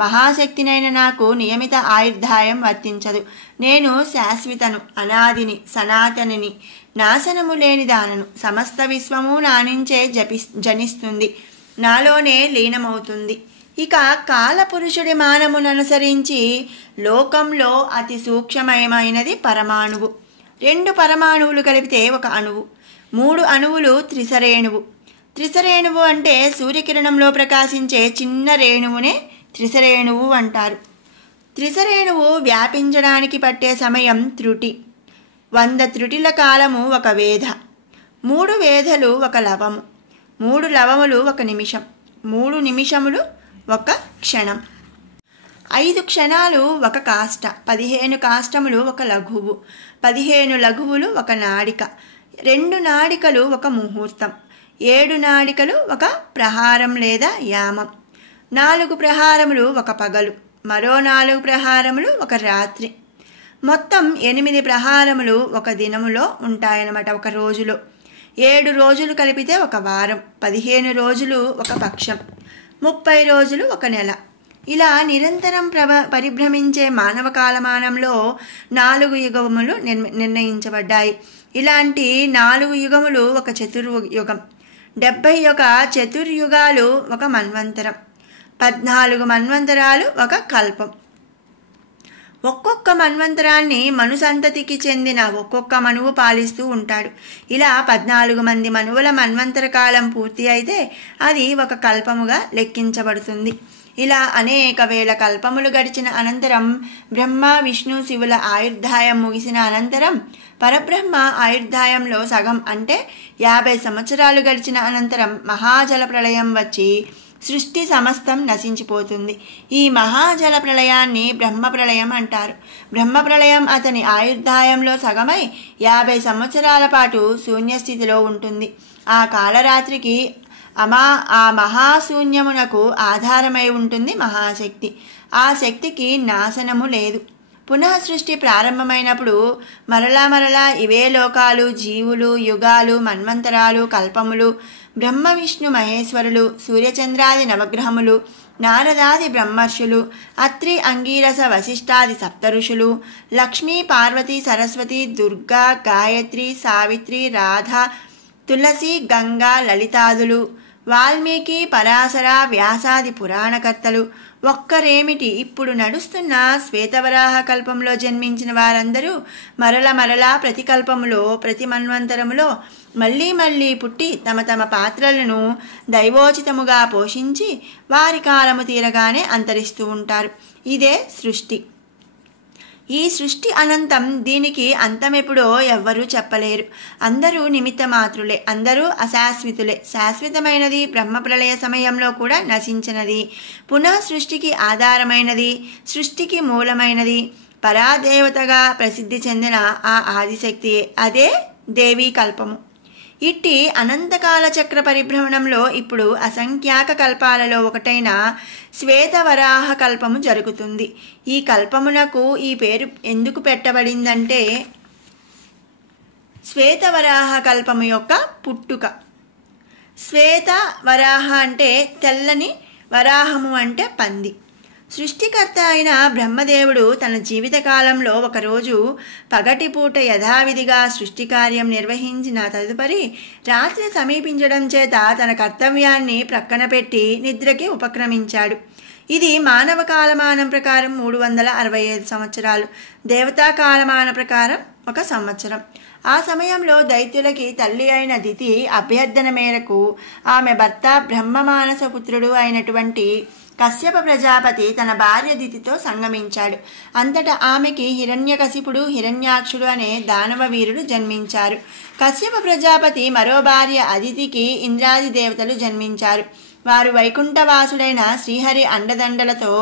మహాశక్తినైన నాకు నియమిత ఆయుర్దాయం వర్తించదు. నేను శాశ్వతను, అనాదిని, సనాతనిని, నాశనము లేని దానను. సమస్త విశ్వము నా నుంచే జనిస్తుంది, నాలోనే లీనమవుతుంది. ఇక కాలపురుషుడి మానముననుసరించి లోకంలో అతి సూక్ష్మమైనది పరమాణువు. 2 పరమాణువులు కలిపితే ఒక అణువు. 3 అణువులు త్రిసరేణువు. త్రిసరేణువు అంటే సూర్యకిరణంలో ప్రకాశించే చిన్న రేణువునే త్రిసరేణువు అంటారు. త్రిసరేణువు వ్యాపించడానికి పట్టే సమయం త్రుటి. 100 త్రుటిల కాలము ఒక వేధ. 3 వేధలు ఒక లవము. 3 లవములు ఒక నిమిషం. 3 నిమిషములు ఒక క్షణం. 5 క్షణాలు ఒక కాష్ట. 15 కాష్టములు ఒక లఘువు. 15 లఘువులు ఒక నాడిక. 2 నాడికలు ఒక ముహూర్తం. 7 నాడికలు ఒక ప్రహారం లేదా యామం. 4 ప్రహారములు ఒక పగలు. మరో 4 ప్రహారములు ఒక రాత్రి. మొత్తం 8 ప్రహారములు ఒక దినములో ఉంటాయన్నమాట, ఒక రోజులో. 7 రోజులు కలిపితే ఒక వారం. 15 రోజులు ఒక పక్షం. 30 రోజులు ఒక నెల. ఇలా నిరంతరం పరిభ్రమించే మానవ కాలమానంలో 4 యుగములు నిర్ణయించబడ్డాయి. ఇలాంటి 4 యుగములు ఒక చతుర్యుగం. 71 చతుర్యుగాలు ఒక మన్వంతరం. 14 మన్వంతరాలు ఒక కల్పం. ఒక్కొక్క మన్వంతరాన్ని మను సంతతికి చెందిన ఒక్కొక్క మనువు పాలిస్తూ ఉంటాడు. ఇలా 14 మంది మనువుల మన్వంతర కాలం పూర్తి అయితే అది ఒక కల్పముగా లెక్కించబడుతుంది. ఇలా అనేక వేల కల్పములు గడిచిన అనంతరం బ్రహ్మ విష్ణు శివుల ఆయుర్దాయం ముగిసిన అనంతరం పరబ్రహ్మ ఆయుర్దాయంలో సగం అంటే 50 సంవత్సరాలు గడిచిన అనంతరం మహాజల ప్రళయం వచ్చి సృష్టి సమస్తం నశించిపోతుంది. ఈ మహాజల ప్రళయాన్ని బ్రహ్మ ప్రళయం అంటారు. బ్రహ్మ ప్రళయం అతని ఆయుర్దాయంలో సగమై 50 సంవత్సరాల పాటు శూన్యస్థితిలో ఉంటుంది. ఆ కాలరాత్రికి ఆ మహాశూన్యమునకు ఆధారమై ఉంటుంది మహాశక్తి. ఆ శక్తికి నాశనము లేదు. పునః సృష్టి ప్రారంభమైనప్పుడు మరలా ఇవే లోకాలు, జీవులు, యుగాలు, మన్వంతరాలు, కల్పములు, బ్రహ్మ విష్ణు మహేశ్వరులు, సూర్యచంద్రాది నవగ్రహములు, నారదాది బ్రహ్మర్షులు, అత్రి అంగీరస వశిష్ఠాది సప్తఋషులు, లక్ష్మీ పార్వతీ సరస్వతి దుర్గా గాయత్రి సావిత్రి రాధ తులసి గంగా లలితాదులు, వాల్మీకి పరాశర వ్యాసాది పురాణకర్తలు, ఒక్కరేమిటి ఇప్పుడు నడుస్తున్న శ్వేతవరాహ కల్పంలో జన్మించిన వారందరూ మరలా ప్రతి కల్పములో ప్రతి మన్వంతరములో మళ్ళీ పుట్టి తమ తమ పాత్రలను దైవోచితముగా పోషించి వారి కాలము తీరగానే అంతరిస్తూ ఉంటారు. ఇదే సృష్టి. ఈ సృష్టి అనంతం. దీనికి అంతమెప్పుడో ఎవ్వరూ చెప్పలేరు. అందరూ నిమిత్త మాత్రులే, అందరూ అశాశ్వతులే. శాశ్వతమైనది బ్రహ్మప్రళయ సమయంలో కూడా నశించినది, పునః సృష్టికి ఆధారమైనది, సృష్టికి మూలమైనది, పరాదేవతగా ప్రసిద్ధి చెందిన ఆ ఆదిశక్తియే. అదే దేవీ కల్పము. ఇట్టి అనంతకాల చక్ర పరిభ్రమణంలో ఇప్పుడు అసంఖ్యాక కల్పాలలో ఒకటైన శ్వేతవరాహ కల్పము జరుగుతుంది. ఈ కల్పమునకు ఈ పేరు ఎందుకు పెట్టబడిందంటే శ్వేతవరాహ కల్పము యొక్క పుట్టుక. శ్వేత వరాహ అంటే తెల్లని, వరాహము అంటే పంది. సృష్టికర్త అయిన బ్రహ్మదేవుడు తన జీవితకాలంలో ఒకరోజు పగటిపూట యథావిధిగా సృష్టి కార్యం నిర్వహించిన తదుపరి రాత్రి సమీపించడం చేత తన కర్తవ్యాన్ని ప్రక్కన పెట్టి నిద్రకి ఉపక్రమించాడు. ఇది మానవ కాలమానం ప్రకారం 365 సంవత్సరాలు, దేవతా కాలమాన ప్రకారం 1 సంవత్సరం. ఆ సమయంలో దైత్యులకి తల్లి అయిన దితి అభ్యర్థన మేరకు ఆమె భర్త బ్రహ్మమానస పుత్రుడు అయినటువంటి కశ్యప ప్రజాపతి తన భార్య దితితో సంగమించాడు. అంతటా ఆమెకి హిరణ్యకశిపుడు, హిరణ్యాక్షుడు అనే దానవ వీరుడు జన్మించారు. కశ్యప ప్రజాపతి మరో భార్య అదితికి ఇంద్రాది దేవతలు జన్మించారు. వారు వైకుంఠవాసుడైన శ్రీహరి అండదండలతో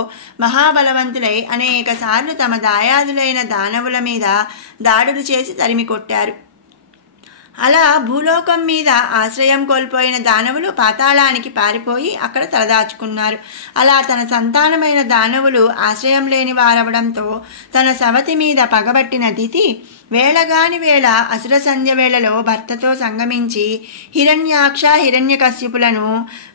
మహాబలవంతులై అనేక సార్లు తమ దాయాదులైన దానవుల మీద దాడులు చేసి తరిమి కొట్టారు. అలా భూలోకం మీద ఆశ్రయం కోల్పోయిన దానవులు పాతాళానికి పారిపోయి అక్కడ తలదాచుకున్నారు. అలా తన సంతానమైన దానవులు ఆశ్రయం లేని వారవడంతో తన సవతి మీద పగబట్టిన దితి వేళగాని వేళ అసుర సంధ్య వేళలో భర్తతో సంగమించి హిరణ్యాక్ష, హిరణ్యకశ్యపులను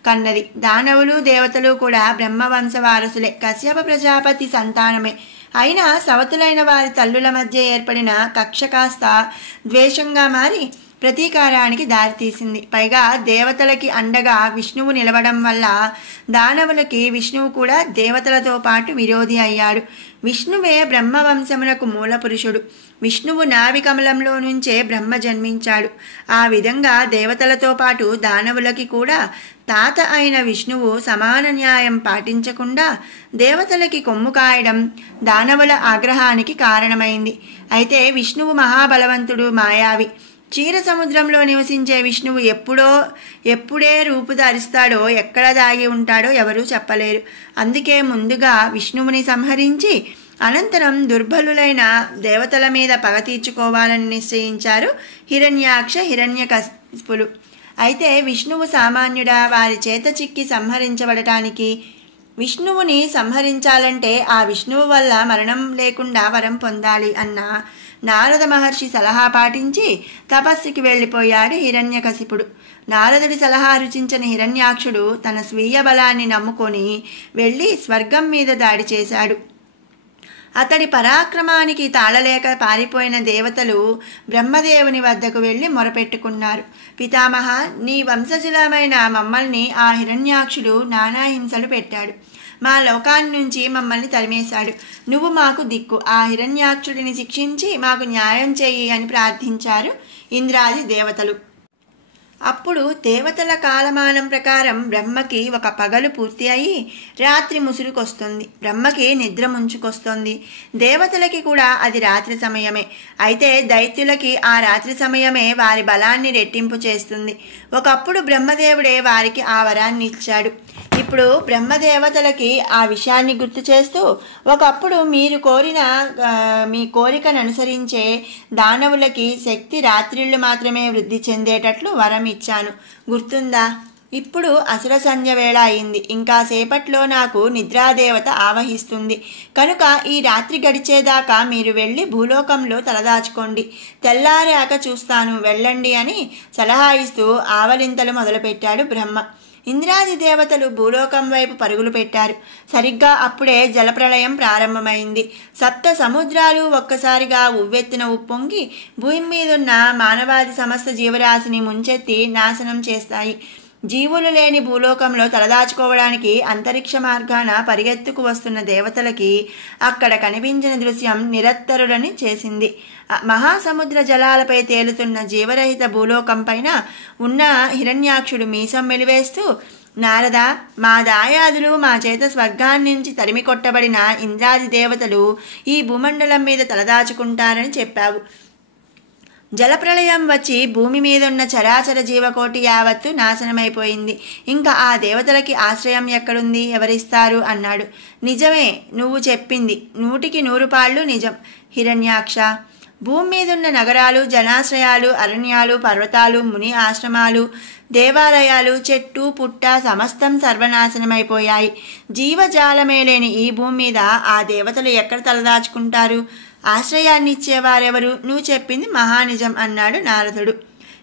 కన్నది. దానవులు దేవతలు కూడా బ్రహ్మవంశ వారసులే, కశ్యప ప్రజాపతి సంతానమే. అయినా సవతులైన వారి తల్లుల మధ్య ఏర్పడిన కక్ష కాస్త ద్వేషంగా మారి ప్రతీకారానికి దారితీసింది. పైగా దేవతలకి అండగా విష్ణువు నిలవడం వల్ల దానవులకి విష్ణువు కూడా దేవతలతో పాటు విరోధి అయ్యాడు. విష్ణువే బ్రహ్మవంశమునకు మూల పురుషుడు. విష్ణువు నాభి కమలంలో నుంచే బ్రహ్మ జన్మించాడు. ఆ విధంగా దేవతలతో పాటు దానవులకి కూడా తాత అయిన విష్ణువు సమాన న్యాయం పాటించకుండా దేవతలకి కొమ్ము కాయడం దానవుల ఆగ్రహానికి కారణమైంది. అయితే విష్ణువు మహాబలవంతుడు, మాయావి. క్షీర సముద్రంలో నివసించే విష్ణువు ఎప్పుడే రూపు ధరిస్తాడో, ఎక్కడ దాగి ఉంటాడో ఎవరూ చెప్పలేరు. అందుకే ముందుగా విష్ణువుని సంహరించి అనంతరం దుర్బలులైన దేవతల మీద పగ తీర్చుకోవాలని నిశ్చయించారు హిరణ్యాక్ష, హిరణ్యకశిపులు. అయితే విష్ణువు సామాన్యుడా, వారి చేత చిక్కి సంహరించబడటానికి విష్ణువుని సంహరించాలంటే ఆ విష్ణువు వల్ల మరణం లేకుండా వరం పొందాలి అన్న నారద మహర్షి సలహా పాటించి తపస్సుకి వెళ్ళిపోయాడు హిరణ్యకశిపుడు. నారదుడి సలహా రుచించిన హిరణ్యాక్షుడు తన స్వీయ బలాన్ని నమ్ముకొని వెళ్ళి స్వర్గం మీద దాడి చేశాడు. అతడి పరాక్రమానికి తాళలేక పారిపోయిన దేవతలు బ్రహ్మదేవుని వద్దకు వెళ్ళి మొరపెట్టుకున్నారు. పితామహ, నీ వంశజులమైన మమ్మల్ని ఆ హిరణ్యాక్షుడు నానా హింసలు పెట్టాడు. మా లోకాన్ని నుంచి మమ్మల్ని తరిమేశాడు. నువ్వు మాకు దిక్కు. ఆ హిరణ్యాక్షుడిని శిక్షించి మాకు న్యాయం చెయ్యి అని ప్రార్థించారు ఇంద్రాది దేవతలు. అప్పుడు దేవతల కాలమానం ప్రకారం బ్రహ్మకి ఒక పగలు పూర్తి అయి రాత్రి ముసురుకొస్తుంది. బ్రహ్మకి నిద్ర ముంచుకొస్తుంది. దేవతలకి కూడా అది రాత్రి సమయమే. అయితే దైత్యులకి ఆ రాత్రి సమయమే వారి బలాన్ని రెట్టింపు చేస్తుంది. ఒకప్పుడు బ్రహ్మదేవుడే వారికి ఆ వరాన్ని ఇచ్చాడు. ఇప్పుడు బ్రహ్మదేవతలకి ఆ విషయాన్ని గుర్తు చేస్తూ, ఒకప్పుడు మీరు కోరిన మీ కోరికను అనుసరించే దానవులకి శక్తి రాత్రిళ్ళు మాత్రమే వృద్ధి చెందేటట్లు వరం ఇచ్చాను, గుర్తుందా? ఇప్పుడు అసుర సంధ్య వేళ అయింది. ఇంకా సేపట్లో నాకు నిద్రాదేవత ఆవహిస్తుంది. కనుక ఈ రాత్రి గడిచేదాకా మీరు వెళ్ళి భూలోకంలో తలదాచుకోండి. తెల్లారాక చూస్తాను, వెళ్ళండి అని సలహా ఇస్తూ ఆవలింతలు మొదలుపెట్టాడు బ్రహ్మ. ఇంద్రాది దేవతలు భూలోకం వైపు పరుగులు పెట్టారు. సరిగ్గా అప్పుడే జలప్రళయం ప్రారంభమైంది. సప్త సముద్రాలు ఒక్కసారిగా ఉవ్వెత్తున ఉప్పొంగి భూమి మీదున్న మానవాది సమస్త జీవరాశిని ముంచెత్తి నాశనం చేస్తాయి. జీవులు లేని భూలోకంలో తలదాచుకోవడానికి అంతరిక్ష మార్గాన పరిగెత్తుకు వస్తున్న దేవతలకి అక్కడ కనిపించిన దృశ్యం నిరత్తరులని చేసింది. మహాసముద్ర జలాలపై తేలుతున్న జీవరహిత భూలోకం పైన ఉన్న హిరణ్యాక్షుడు మీసం మెలివేస్తూ, నారద, మా దాయాదులు మా చేత స్వర్గాన్నించి తరిమి కొట్టబడిన ఇంద్రాది దేవతలు ఈ భూమండలం మీద తలదాచుకుంటారని చెప్పావు. జలప్రళయం వచ్చి భూమి మీదున్న చరాచర జీవకోటి యావత్తు నాశనమైపోయింది. ఇంకా ఆ దేవతలకి ఆశ్రయం ఎక్కడుంది, ఎవరిస్తారు అన్నాడు. నిజమే, నువ్వు చెప్పింది 100% నిజం హిరణ్యాక్ష. భూమి మీదున్న నగరాలు, జనాశ్రయాలు, అరణ్యాలు, పర్వతాలు, ముని ఆశ్రమాలు, దేవాలయాలు, చెట్టు పుట్ట సమస్తం సర్వనాశనమైపోయాయి. జీవజాలమే లేని ఈ భూమి మీద ఆ దేవతలు ఎక్కడ తలదాచుకుంటారు? ఆశ్రయాన్నిచ్చేవారెవరు? నువ్వు చెప్పింది మహానిజం అన్నాడు నారదుడు.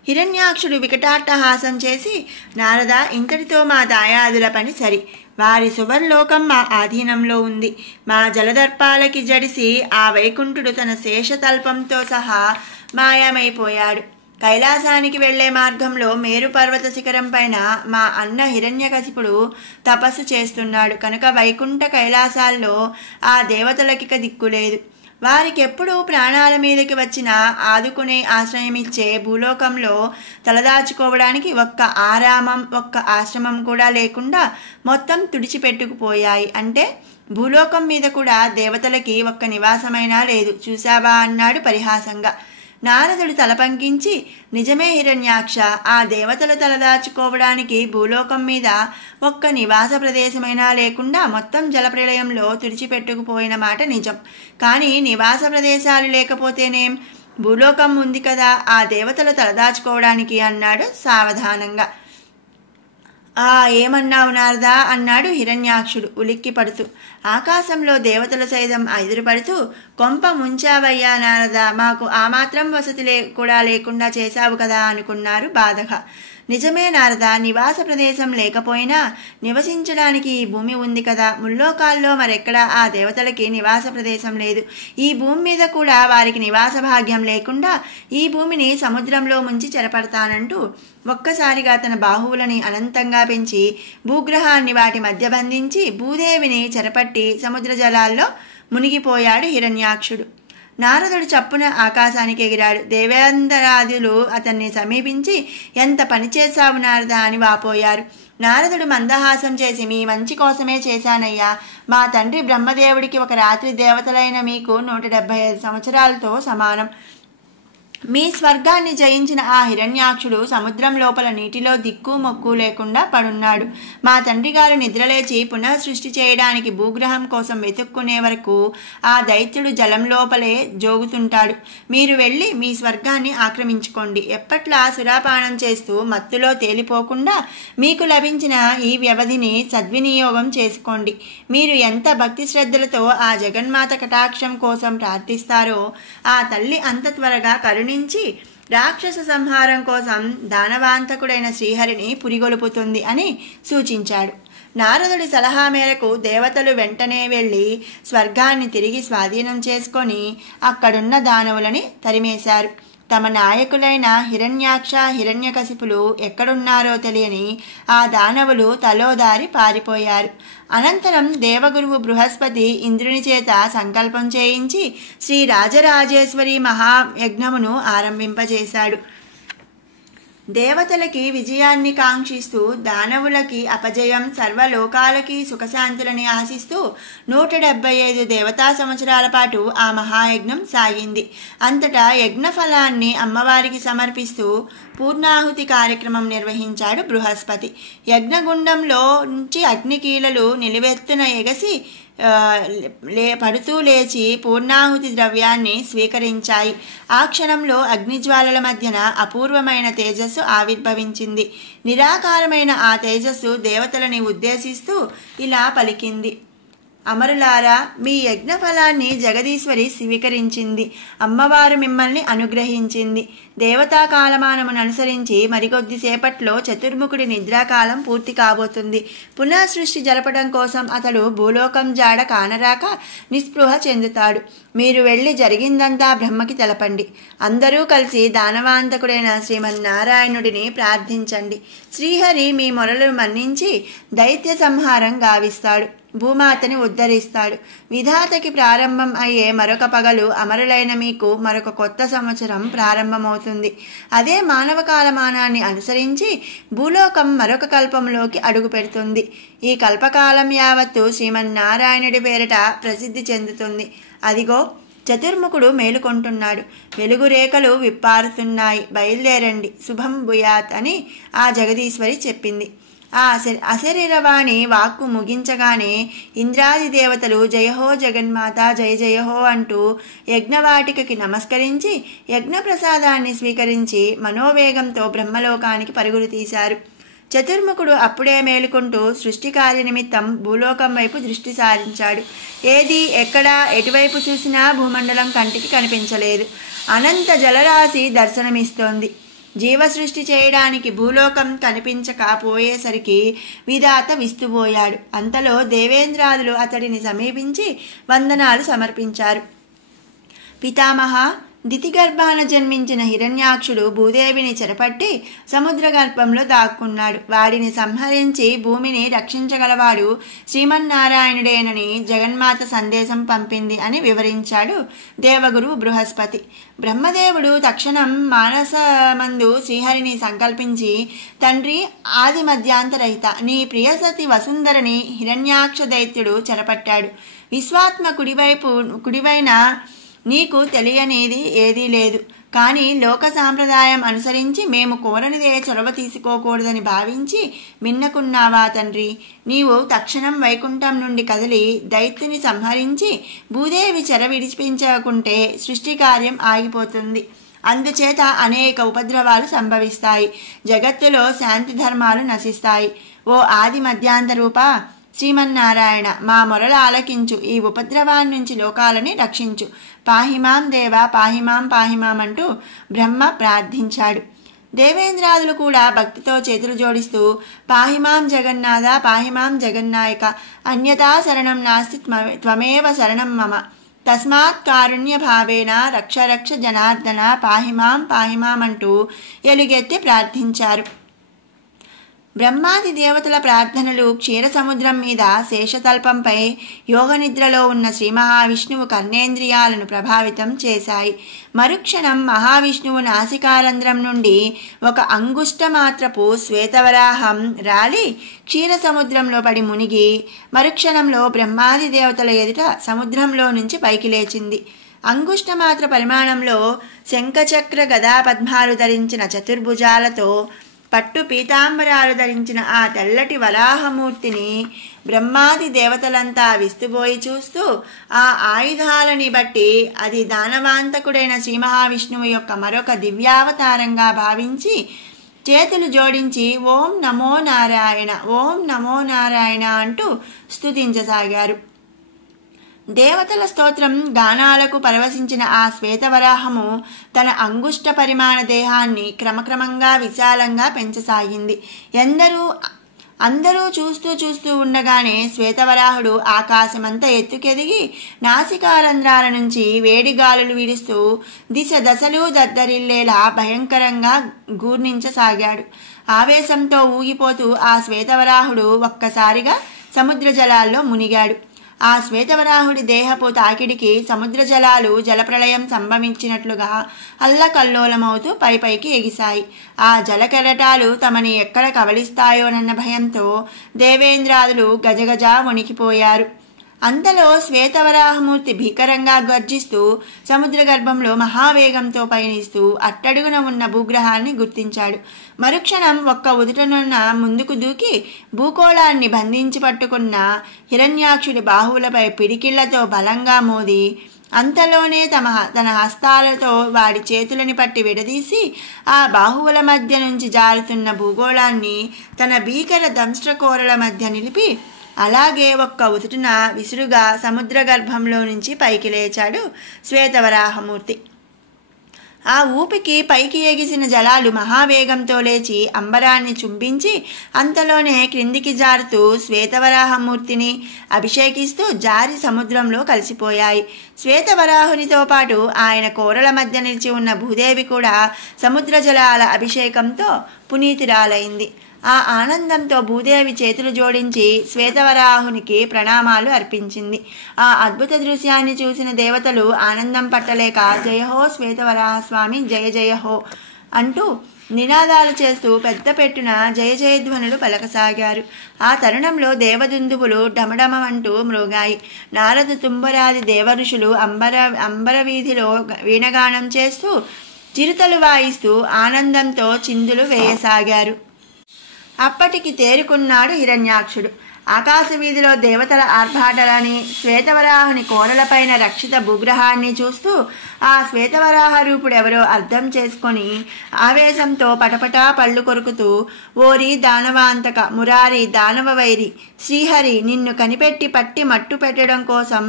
హిరణ్యాక్షుడు వికటాట్టహాసం చేసి, నారద, ఇంతటితో మా దాయాదుల పని సరి. వారి సువర్లోకం మా ఆధీనంలో ఉంది. మా జలదర్పాలకి జడిసి ఆ వైకుంఠుడు తన శేషతల్పంతో సహా మాయమైపోయాడు. కైలాసానికి వెళ్లే మార్గంలో మేరు పర్వత శిఖరం పైన మా అన్న హిరణ్యకశిపుడు తపస్సు చేస్తున్నాడు. కనుక వైకుంఠ కైలాసాల్లో ఆ దేవతలకిక దిక్కులేదు. వారికెప్పుడు ప్రాణాల మీదకి వచ్చినా ఆదుకునే ఆశ్రయమిచ్చే భూలోకంలో తలదాచుకోవడానికి ఒక్క ఆరామం, ఒక్క ఆశ్రమం కూడా లేకుండా మొత్తం తుడిచిపెట్టుకుపోయాయి. అంటే భూలోకం మీద కూడా దేవతలకి ఒక్క నివాసమైనా లేదు, చూశావా అన్నాడు పరిహాసంగా. నారదుడు తలపంకించి, నిజమే హిరణ్యాక్ష, ఆ దేవతలు తలదాచుకోవడానికి భూలోకం మీద ఒక్క నివాస ప్రదేశమైనా లేకుండా మొత్తం జలప్రళయంలో తుడిచిపెట్టుకుపోయిన మాట నిజం. కానీ నివాస ప్రదేశాలు లేకపోతేనేం, భూలోకం ఉంది కదా ఆ దేవతలు తలదాచుకోవడానికి అన్నాడు సావధానంగా. ఏమన్నావు నారదా అన్నాడు హిరణ్యాక్షుడు ఉలిక్కి పడుతూ. ఆకాశంలో దేవతల సైతం ఎదురుపడుతూ, కొంప ముంచావయ్యా నారద, మాకు ఆ మాత్రం వసతి కూడా లేకుండా చేశావు కదా అనుకున్నారు బాధగా. నిజమే నారద, నివాస ప్రదేశం లేకపోయినా నివసించడానికి ఈ భూమి ఉంది కదా. ముల్లోకాల్లో మరెక్కడా ఆ దేవతలకి నివాస ప్రదేశం లేదు. ఈ భూమి మీద కూడా వారికి నివాస భాగ్యం లేకుండా ఈ భూమిని సముద్రంలో ముంచి చెరపడతానంటూ ఒక్కసారిగా తన బాహువులని అనంతంగా పెంచి భూగ్రహాన్ని వాటి మధ్య బంధించి భూదేవిని చెరపట్టి సముద్ర జలాల్లో మునిగిపోయాడు హిరణ్యాక్షుడు. నారదుడు చప్పున ఆకాశానికి ఎగిరాడు. దేవేంద్రాదులు అతన్ని సమీపించి, ఎంత పని చేశావు నారద అని వాపోయారు. నారదుడు మందహాసం చేసి, మీ మంచి కోసమే చేశానయ్యా. మా తండ్రి బ్రహ్మదేవుడికి ఒక రాత్రి దేవతలైన మీకు 175 సంవత్సరాలతో సమానం. మీ స్వర్గాన్ని జయించిన ఆ హిరణ్యాక్షుడు సముద్రం లోపల నీటిలో దిక్కు మొక్కు లేకుండా పడున్నాడు. మా తండ్రి గారు నిద్రలేచి పునః సృష్టి చేయడానికి భూగ్రహం కోసం వెతుక్కునే వరకు ఆ దైత్యుడు జలం లోపలే జోగుతుంటాడు. మీరు వెళ్ళి మీ స్వర్గాన్ని ఆక్రమించుకోండి. ఎప్పట్లా సురాపానం చేస్తూ మత్తులో తేలిపోకుండా మీకు లభించిన ఈ వ్యవధిని సద్వినియోగం చేసుకోండి. మీరు ఎంత భక్తి శ్రద్ధలతో ఆ జగన్మాత కటాక్షం కోసం ప్రార్థిస్తారో ఆ తల్లి అంత త్వరగా కరుణించి రాక్షస సంహారం కోసం దానవాంతకుడైన శ్రీహరిని పురిగొలుపుతుంది అని సూచించాడు. నారదుడి సలహా మేరకు దేవతలు వెంటనే వెళ్ళి స్వర్గాన్ని తిరిగి స్వాధీనం చేసుకొని అక్కడున్న దానవులని తరిమేశారు. తమ నాయకులైన హిరణ్యాక్ష హిరణ్యకశిపులు ఎక్కడున్నారో తెలియని ఆ దానవులు తలోదారి పారిపోయారు. అనంతరం దేవగురువు బృహస్పతి ఇంద్రుని చేత సంకల్పం చేయించి శ్రీ రాజరాజేశ్వరి మహాయజ్ఞమును ఆరంభింపజేశాడు. దేవతలకి విజయాన్ని కాంక్షిస్తూ దానవులకి అపజయం, సర్వలోకాలకి సుఖశాంతులని ఆశిస్తూ 175 దేవతా సంవత్సరాల పాటు ఆ మహాయజ్ఞం సాగింది. అంతటా యజ్ఞ ఫలాన్ని అమ్మవారికి సమర్పిస్తూ పూర్ణాహుతి కార్యక్రమం నిర్వహించాడు బృహస్పతి. యజ్ఞగుండంలో నుంచి అగ్నికీలలు నిలువెత్తున ఎగసి పడుతూ లేచి పూర్ణాహుతి ద్రవ్యాన్ని స్వీకరించాయి. ఆ క్షణంలో అగ్నిజ్వాలల మధ్యన అపూర్వమైన తేజస్సు ఆవిర్భవించింది. నిరాకారమైన ఆ తేజస్సు దేవతలని ఉద్దేశిస్తూ ఇలా పలికింది: అమరులారా, మీ యజ్ఞ ఫలాన్ని జగదీశ్వరి స్వీకరించింది. అమ్మవారు మిమ్మల్ని అనుగ్రహించింది. దేవతా కాలమానమును అనుసరించి మరికొద్దిసేపట్లో చతుర్ముఖుడి నిద్రాకాలం పూర్తి కాబోతుంది. పునః సృష్టి జరపడం కోసం అతడు భూలోకం జాడ కానరాక నిస్పృహ చెందుతాడు. మీరు వెళ్ళి జరిగిందంతా బ్రహ్మకి తెలపండి. అందరూ కలిసి దానవాంతకుడైన శ్రీమన్నారాయణుడిని ప్రార్థించండి. శ్రీహరి మీ మొరలు మన్నించి దైత్య సంహారం గావిస్తాడు. భూమాతని ఉద్ధరిస్తాడు. విధాతకి ప్రారంభం అయ్యే మరొక పగలు అమరులైన మీకు మరొక కొత్త సంవత్సరం ప్రారంభమవుతుంది. అదే మానవ కాలమానాన్ని అనుసరించి భూలోకం మరొక కల్పంలోకి అడుగు పెడుతుంది. ఈ కల్పకాలం యావత్తు శ్రీమన్నారాయణుడి పేరిట ప్రసిద్ధి చెందుతుంది. అదిగో చతుర్ముఖుడు మేలుకొంటున్నాడు. వెలుగు రేఖలు విప్పారుతున్నాయి. బయలుదేరండి, శుభం భూయాత్ అని ఆ జగదీశ్వరి చెప్పింది. ఆ అశరీరవాణి వాక్కు ముగించగానే ఇంద్రాది దేవతలు జయహో జగన్మాత జయ జయహో అంటూ యజ్ఞవాటికకి నమస్కరించి యజ్ఞప్రసాదాన్ని స్వీకరించి మనోవేగంతో బ్రహ్మలోకానికి పరుగులు తీశారు. చతుర్ముఖుడు అప్పుడే మేలుకుంటూ సృష్టి కార్య నిమిత్తం భూలోకం వైపు దృష్టి సారించాడు. ఏది ఎక్కడా ఎటువైపు చూసినా భూమండలం కంటికి కనిపించలేదు. అనంత జలరాశి దర్శనమిస్తోంది. జీవసృష్టి చేయడానికి భూలోకం కనిపించకపోయేసరికి విధాత విస్తుపోయాడు. అంతలో దేవేంద్రాదులు అతడిని సమీపించి వందనాలు సమర్పించారు. పితామహ, దితిగర్భాన జన్మించిన హిరణ్యాక్షుడు భూదేవిని చెరపట్టి సముద్ర గర్భంలో దాక్కున్నాడు. వాడిని సంహరించి భూమిని రక్షించగలవాడు శ్రీమన్నారాయణుడేనని జగన్మాత సందేశం పంపింది అని వివరించాడు దేవగురువు బృహస్పతి. బ్రహ్మదేవుడు తక్షణం మానసమందు శ్రీహరిని సంకల్పించి, తండ్రి ఆది మధ్యాంతరహిత నీ ప్రియసతి వసుంధరని హిరణ్యాక్ష దైత్యుడు చెరపట్టాడు. విశ్వాత్మ కుడివైన నీకు తెలియనిది ఏదీ లేదు. కానీ లోక సాంప్రదాయం అనుసరించి మేము కోరనిదే చొరవ తీసుకోకూడదని భావించి మిన్నకున్నావా తండ్రి? నీవు తక్షణం వైకుంఠం నుండి కదిలి దైత్యుని సంహరించి భూదేవి చెర విడిపించకుంటే సృష్టి కార్యం ఆగిపోతుంది. అందుచేత అనేక ఉపద్రవాలు సంభవిస్తాయి. జగత్తులో శాంతి ధర్మాలు నశిస్తాయి. ఓ ఆది మధ్యాంతరూప శ్రీమన్నారాయణ, మా మొరలు ఆలకించు. ఈ ఉపద్రవాన్ని నుంచి లోకాలని రక్షించు. పాహిమాం దేవ పాహిమాం పాహిమాం అంటూ బ్రహ్మ ప్రార్థించాడు. దేవేంద్రాదులు కూడా భక్తితో చేతులు జోడిస్తూ పాహిమాం జగన్నాథ పాహిమాం జగన్నాయక అన్యతా శరణం నాస్తి త్వమేవ శరణం మమ తస్మాత్ కారుణ్య భావేన రక్ష రక్ష జనార్దన పాహిమాం పాహిమాం అంటూ ఎలుగెత్తి ప్రార్థించారు. బ్రహ్మాది దేవతల ప్రార్థనలు క్షీర సముద్రం మీద శేషతల్పంపై యోగనిద్రలో ఉన్న శ్రీ మహావిష్ణువు కర్ణేంద్రియాలను ప్రభావితం చేశాయి. మరుక్షణం మహావిష్ణువు నాసికారంధ్రం నుండి ఒక అంగుష్టమాత్రపు శ్వేతవరాహం రాలి క్షీర సముద్రంలో పడి మునిగి మరుక్షణంలో బ్రహ్మాది దేవతల ఎదుట సముద్రంలో నుంచి పైకి లేచింది. అంగుష్టమాత్ర పరిమాణంలో శంఖచక్ర గదా పద్మాలు ధరించిన చతుర్భుజాలతో పట్టు పీతాంబరాలు ధరించిన ఆ తెల్లటి వరాహమూర్తిని బ్రహ్మాది దేవతలంతా విస్తుపోయి చూస్తూ ఆ ఆయుధాలని బట్టి అది దానవాంతకుడైన శ్రీ మహావిష్ణువు యొక్క మరొక దివ్యావతారంగా భావించి చేతులు జోడించి ఓం నమో నారాయణ ఓం నమో నారాయణ అంటూ స్తుతించసాగారు. దేవతల స్తోత్రం గానాలకు పరవశించిన ఆ శ్వేతవరాహము తన అంగుష్ట పరిమాణ దేహాన్ని క్రమక్రమంగా విశాలంగా పెంచసాగింది. ఎందరూ అందరూ చూస్తూ చూస్తూ ఉండగానే శ్వేతవరాహుడు ఆకాశమంతా ఎత్తుకెదిగి నాసికారంధ్రాల నుంచి వేడి గాలులు వీడుస్తూ దిశ దశలు దద్దరిల్లేలా భయంకరంగా గూర్నించసాగాడు. ఆవేశంతో ఊగిపోతూ ఆ శ్వేతవరాహుడు ఒక్కసారిగా సముద్ర జలాల్లో మునిగాడు. ఆ శ్వేతవరాహుడి దేహపు తాకిడికి సముద్ర జలాలు జలప్రళయం సంభవించినట్లుగా అల్లకల్లోలమవుతూ పైపైకి ఎగిశాయి. ఆ జలకెరటాలు తమని ఎక్కడ కబలిస్తాయోనన్న భయంతో దేవేంద్రాదులు గజగజ వణికిపోయారు. అంతలో శ్వేతవరాహమూర్తి భీకరంగా గర్జిస్తూ సముద్ర గర్భంలో మహావేగంతో పయనిస్తూ అట్టడుగున ఉన్న భూగ్రహాన్ని గుర్తించాడు. మరుక్షణం ఒక్క ఉదుటనున్న ముందుకు దూకి భూగోళాన్ని బంధించి పట్టుకున్న హిరణ్యాక్షుడి బాహువులపై పిడికిళ్లతో బలంగా మోది అంతలోనే తన హస్తాలతో వాడి చేతులని పట్టి విడదీసి ఆ బాహువుల మధ్య నుంచి జారుతున్న భూగోళాన్ని తన భీకర దంష్ట్రకోరల మధ్య నిలిపి అలాగే ఒక్క ఉదుటున విసురుగా సముద్ర గర్భంలో నుంచి పైకి లేచాడు శ్వేతవరాహమూర్తి. ఆ ఊపికి పైకి ఎగిసిన జలాలు మహావేగంతో లేచి అంబరాన్ని చుంబించి అంతలోనే క్రిందికి జారుతూ శ్వేతవరాహమూర్తిని అభిషేకిస్తూ జారి సముద్రంలో కలిసిపోయాయి. శ్వేతవరాహునితో పాటు ఆయన కోరల మధ్య నిలిచి ఉన్న భూదేవి కూడా సముద్ర జలాల అభిషేకంతో పునీతురాలైంది. ఆ ఆనందంతో భూదేవి చేతులు జోడించి శ్వేతవరాహునికి ప్రణామాలు అర్పించింది. ఆ అద్భుత దృశ్యాన్ని చూసిన దేవతలు ఆనందం పట్టలేక జయహో శ్వేతవరాహస్వామి జయ జయహో అంటూ నినాదాలు చేస్తూ పెద్ద పెట్టున జయ జయధ్వనులు పలకసాగారు. ఆ తరుణంలో దేవదుందువులు డమడమంటూ మ్రోగాయి. నారద తుంబరాది దేవఋషులు అంబర వీధిలో వీణగానం చేస్తూ చిరుతలు వాయిస్తూ ఆనందంతో చిందులు వేయసాగారు. అప్పటికి తేరుకున్నాడు హిరణ్యాక్షుడు. ఆకాశ వీధిలో దేవతల ఆర్భాటాలని శ్వేతవరాహుని కోరలపైన రక్షిత భూగ్రహాన్ని చూస్తూ ఆ శ్వేతవరాహ రూపుడెవరో అర్థం చేసుకొని ఆవేశంతో పటపటా పళ్ళు కొరుకుతూ ఓరి దానవాంతక మురారి దానవ వైరి శ్రీహరి నిన్ను కనిపెట్టి పట్టి మట్టు పెట్టడం కోసం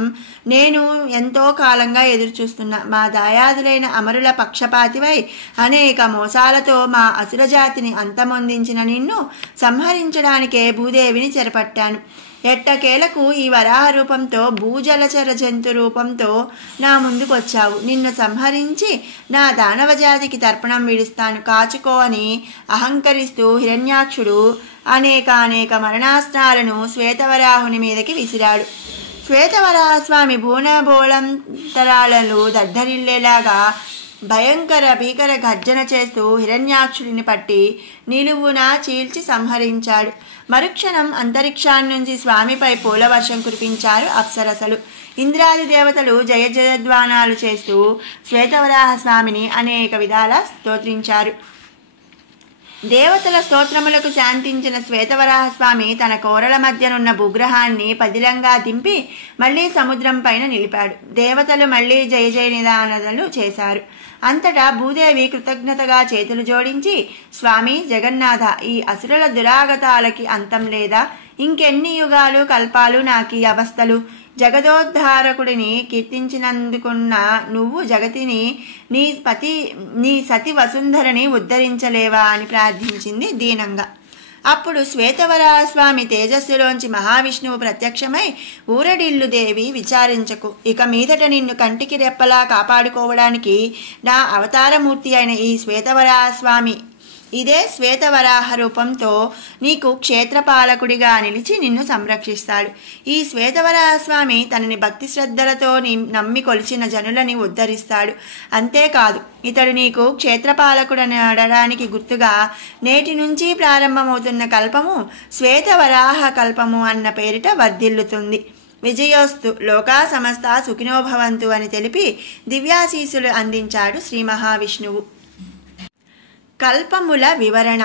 నేను ఎంతో కాలంగా ఎదురుచూస్తున్నా. మా దాయాదులైన అమరుల పక్షపాతివై అనేక మోసాలతో మా అసురజాతిని అంతమొందించిన నిన్ను సంహరించడానికే భూదేవిని చెరపట్టాను. ఎట్టకేలకు ఈ వరాహ రూపంతో భూజలచర జంతు రూపంతో నా ముందుకొచ్చావు. నిన్ను సంహరించి నా దానవజాతికి తర్పణం విడుస్తాను, కాచుకో అని అహంకరిస్తూ హిరణ్యాక్షుడు అనేక మరణాస్త్రాలను శ్వేతవరాహుని మీదకి విసిరాడు. శ్వేతవరాహస్వామి భూనబోళంతరాలను దద్దరిల్లేలాగా భయంకర భీకర గర్జన చేస్తూ హిరణ్యాక్షుడిని పట్టి నిలువునా చీల్చి సంహరించాడు. మరుక్షణం అంతరిక్షాన్నించి స్వామిపై పూలవర్షం కురిపించారు అప్సరసలు. ఇంద్రాది దేవతలు జయ జయధ్వానాలు చేస్తూ శ్వేతవరాహ స్వామిని అనేక విధాలా స్తోత్రించారు. దేవతల స్తోత్రములకు శాంతించిన శ్వేతవరాహస్వామి తన కోరల మధ్యనున్న భూగ్రహాన్ని పదిలంగా దింపి మళ్లీ సముద్రం పైన నిలిపాడు. దేవతలు మళ్లీ జయ జయ నిదానాలు చేశారు. అంతటా భూదేవి కృతజ్ఞతగా చేతులు జోడించి స్వామి జగన్నాథ, ఈ అసురుల దురాగతాలకి అంతం లేదా? ఇంకెన్ని యుగాలు కల్పాలు నాకీ అవస్థలు? జగదోద్ధారకుడిని కీర్తించినందుకున్న నువ్వు జగతిని నీ సతి వసుంధరని ఉద్ధరించలేవా అని ప్రార్థించింది దీనంగా. అప్పుడు శ్వేతవరాహస్వామి తేజస్సులోంచి మహావిష్ణువు ప్రత్యక్షమై ఊరడిల్లు దేవి, విచారించకు. ఇక మీదట నిన్ను కంటికి రెప్పలా కాపాడుకోవడానికి నా అవతారమూర్తి అయిన ఈ శ్వేతవరాహస్వామి ఇదే శ్వేతవరాహ రూపంతో నీకు క్షేత్రపాలకుడిగా నిలిచి నిన్ను సంరక్షిస్తాడు. ఈ శ్వేతవరాహస్వామి తనని భక్తి శ్రద్ధలతో నమ్మి కొలిచిన జనులని ఉద్ధరిస్తాడు. అంతేకాదు, ఇతడు నీకు క్షేత్రపాలకుడని అనడానికి గుర్తుగా నేటి నుంచి ప్రారంభమవుతున్న కల్పము శ్వేతవరాహ కల్పము అన్న పేరిట వర్ధిల్లుతుంది. విజయోస్తు, లోకా సమస్త సుఖినోభవంతు అని తెలిపి దివ్యాశీసులు అందించాడు శ్రీ మహావిష్ణువు. కల్పముల వివరణ.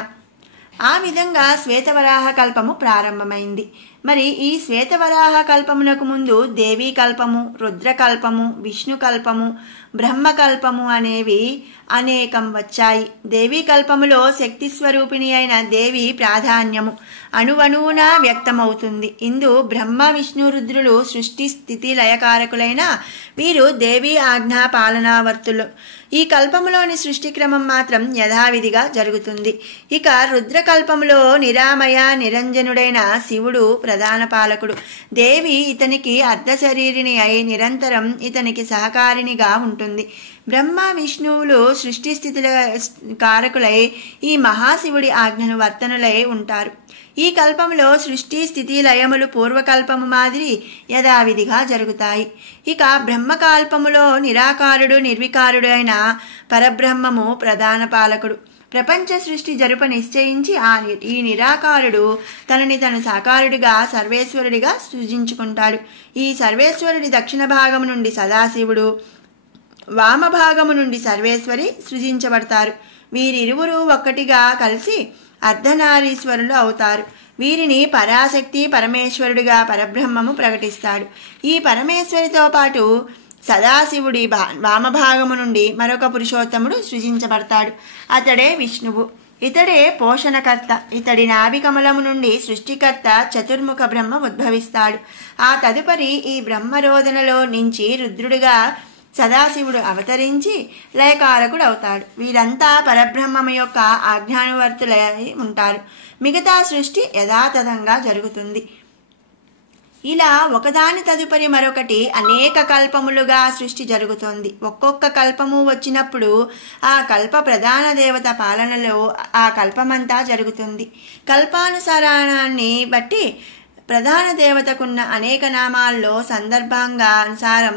ఆ విధంగా శ్వేతవరాహ కల్పము ప్రారంభమైంది. మరి ఈ శ్వేతవరాహ కల్పమునకు ముందు దేవీ కల్పము, రుద్రకల్పము, విష్ణు కల్పము బ్రహ్మకల్పము అనేవి అనేకం వచ్చాయి. దేవీ కల్పములో శక్తి స్వరూపిణి అయిన దేవి ప్రాధాన్యము అణువణువున వ్యక్తమవుతుంది. ఇందు బ్రహ్మ విష్ణు రుద్రులు సృష్టి స్థితి లయకారకులైన వీరు దేవీ ఆజ్ఞా పాలనావర్తులు. ఈ కల్పములోని సృష్టి క్రమం మాత్రం యథావిధిగా జరుగుతుంది. ఇక రుద్రకల్పములో నిరామయ నిరంజనుడైన శివుడు ప్రధాన పాలకుడు. దేవి ఇతనికి అర్ధశరీరిణి అయి నిరంతరం ఇతనికి సహకారిణిగా ఉంటుంది. బ్రహ్మ విష్ణువులు సృష్టి స్థితుల కారకులై ఈ మహాశివుడి ఆజ్ఞను వర్తనులై ఉంటారు. ఈ కల్పంలో సృష్టి స్థితి లయములు పూర్వకల్పము మాదిరి యథావిధిగా జరుగుతాయి. ఇక బ్రహ్మకల్పములో నిరాకారుడు నిర్వికారుడు అయిన పరబ్రహ్మము ప్రధాన పాలకుడు. ప్రపంచ సృష్టి జరుప నిశ్చయించి ఈ నిరాకారుడు తనని తను సాకారుడిగా సర్వేశ్వరుడిగా సృజించుకుంటాడు. ఈ సర్వేశ్వరుడి దక్షిణ భాగము నుండి సదాశివుడు, వామభాగము నుండి సర్వేశ్వరి సృజించబడతారు. వీరిరువురు ఒక్కటిగా కలిసి అర్ధనారీశ్వరులు అవుతారు. వీరిని పరాశక్తి పరమేశ్వరుడిగా పరబ్రహ్మము ప్రకటిస్తాడు. ఈ పరమేశ్వరితో పాటు సదాశివుడి వామభాగము నుండి మరొక పురుషోత్తముడు సృజించబడతాడు. అతడే విష్ణువు. ఇతడే పోషణకర్త. ఇతడి నాభికమలము నుండి సృష్టికర్త చతుర్ముఖ బ్రహ్మ ఉద్భవిస్తాడు. ఆ తదుపరి ఈ బ్రహ్మరోదనలో నుంచి రుద్రుడిగా సదాశివుడు అవతరించి లయకారకుడు అవుతాడు. వీరంతా పరబ్రహ్మము యొక్క ఆజ్ఞానువర్తులై ఉంటారు. మిగతా సృష్టి యథాతథంగా జరుగుతుంది. ఇలా ఒకదాని తదుపరి మరొకటి అనేక కల్పములుగా సృష్టి జరుగుతోంది. ఒక్కొక్క కల్పము వచ్చినప్పుడు ఆ కల్ప ప్రధాన దేవత పాలనలో ఆ కల్పమంతా జరుగుతుంది. కల్పానుసారాన్ని బట్టి ప్రధాన దేవతకున్న అనేక నామాల్లో సందర్భానుసారం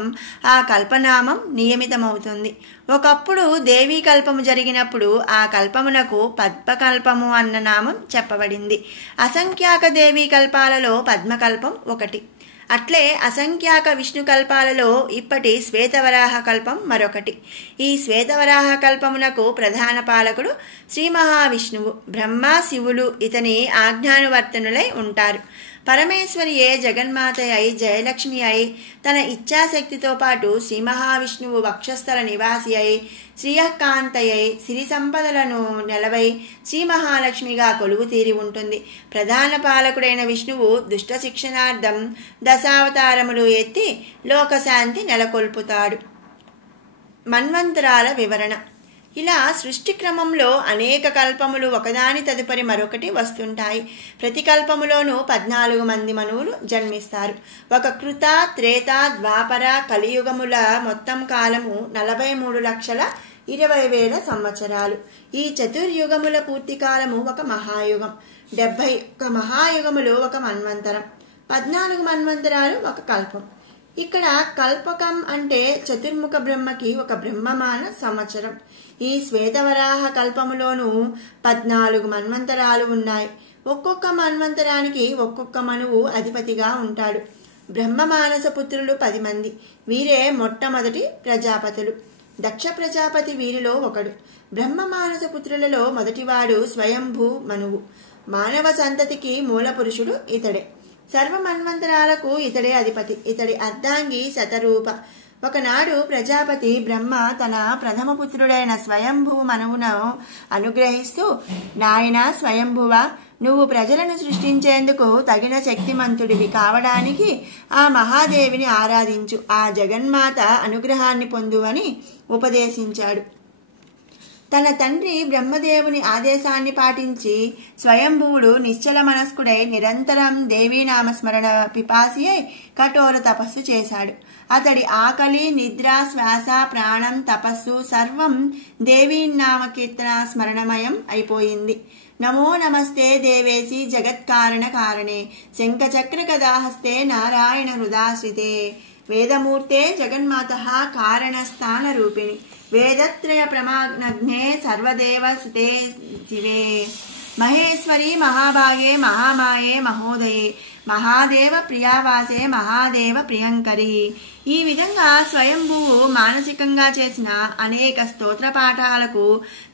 ఆ కల్పనామం నియమితమవుతుంది. ఒకప్పుడు దేవీ కల్పము జరిగినప్పుడు ఆ కల్పమునకు పద్మకల్పము అన్న నామం చెప్పబడింది. అసంఖ్యాక దేవీ కల్పాలలో పద్మకల్పం ఒకటి. అట్లే అసంఖ్యాక విష్ణు కల్పాలలో ఇప్పటి శ్వేతవరాహ కల్పం మరొకటి. ఈ శ్వేతవరాహ కల్పమునకు ప్రధాన పాలకుడు శ్రీ మహావిష్ణువు. బ్రహ్మ శివులు ఇతని ఆజ్ఞానువర్తనులై ఉంటారు. పరమేశ్వరియే జగన్మాత అయి జయలక్ష్మి అయి తన ఇచ్ఛాశక్తితో పాటు శ్రీ మహావిష్ణువు వక్షస్థల నివాసి అయి శ్రీయకాంతయ్యై సిరి సంపదలను నెలవై శ్రీ మహాలక్ష్మిగా కొలువు తీరి ఉంటుంది. ప్రధాన పాలకుడైన విష్ణువు దుష్ట శిక్షణార్థం దశావతారములు ఎత్తి లోకశాంతి నెలకొల్పుతాడు. మన్వంతరాల వివరణ. ఇలా సృష్టి క్రమంలో అనేక కల్పములు ఒకదాని తదుపరి మరొకటి వస్తుంటాయి. ప్రతి కల్పములోనూ 14 మంది మనువులు జన్మిస్తారు. ఒక కృత, త్రేత, ద్వాపర, కలియుగముల మొత్తం కాలము 43,20,000 సంవత్సరాలు. ఈ చతుర్యుగముల పూర్తి కాలము ఒక మహాయుగం. 71 మహాయుగములు ఒక మన్వంతరం. 14 మన్వంతరాలు ఒక కల్పం. ఇక్కడ కల్పకం అంటే చతుర్ముఖ బ్రహ్మకి ఒక బ్రహ్మమాన సంవత్సరం. ఈ శ్వేతవరాహ కల్పములోనూ 14 మన్వంతరాలు ఉన్నాయి. ఒక్కొక్క మన్వంతరానికి ఒక్కొక్క మనువు అధిపతిగా ఉంటాడు. బ్రహ్మమానస పుత్రులు 10 మంది. వీరే మొట్టమొదటి ప్రజాపతులు. దక్ష ప్రజాపతి వీరిలో ఒకడు. బ్రహ్మమానస పుత్రులలో మొదటివాడు స్వయంభూ మనువు. మానవ సంతతికి మూల పురుషుడు ఇతడే. సర్వ మన్వంతరాలకు ఇతడే అధిపతి. ఇతడి అర్ధాంగి శతరూప. ఒకనాడు ప్రజాపతి బ్రహ్మ తన ప్రథమ పుత్రుడైన స్వయంభూ మనువును అనుగ్రహిస్తూ, నాయన స్వయంభువ, నువ్వు ప్రజలను సృష్టించేందుకు తగిన శక్తిమంతుడివి కావడానికి ఆ మహాదేవిని ఆరాధించు, ఆ జగన్మాత అనుగ్రహాన్ని పొందువని ఉపదేశించాడు. తన తండ్రి బ్రహ్మదేవుని ఆదేశాన్ని పాటించి స్వయంభువుడు నిశ్చల మనస్కుడై నిరంతరం దేవీనామస్మరణ పిపాసి అయి కఠోర తపస్సు చేశాడు. అతడి ఆకలి, నిద్ర, శ్వాస, ప్రాణం, తపస్సు సర్వం దేవీనామ కీర్తన స్మరణమయం అయిపోయింది. నమో నమస్తే దేవేసి జగత్కారణ కారణే శంఖచక్ర గదాహస్తే నారాయణ హృదాశ్రితే వేదమూర్తే జగన్మాత కారణస్థాన రూపిణి వేదత్రయ ప్రమాగ్నే సర్వదేవ సుతే శివే. మహేశ్వరి మహాభాగే మహామాయే మహోదయే మహాదేవ ప్రియావాసే మహాదేవ ప్రియంకరి. ఈ విధంగా స్వయంభువు మానసికంగా చేసిన అనేక స్తోత్ర పాఠాలకు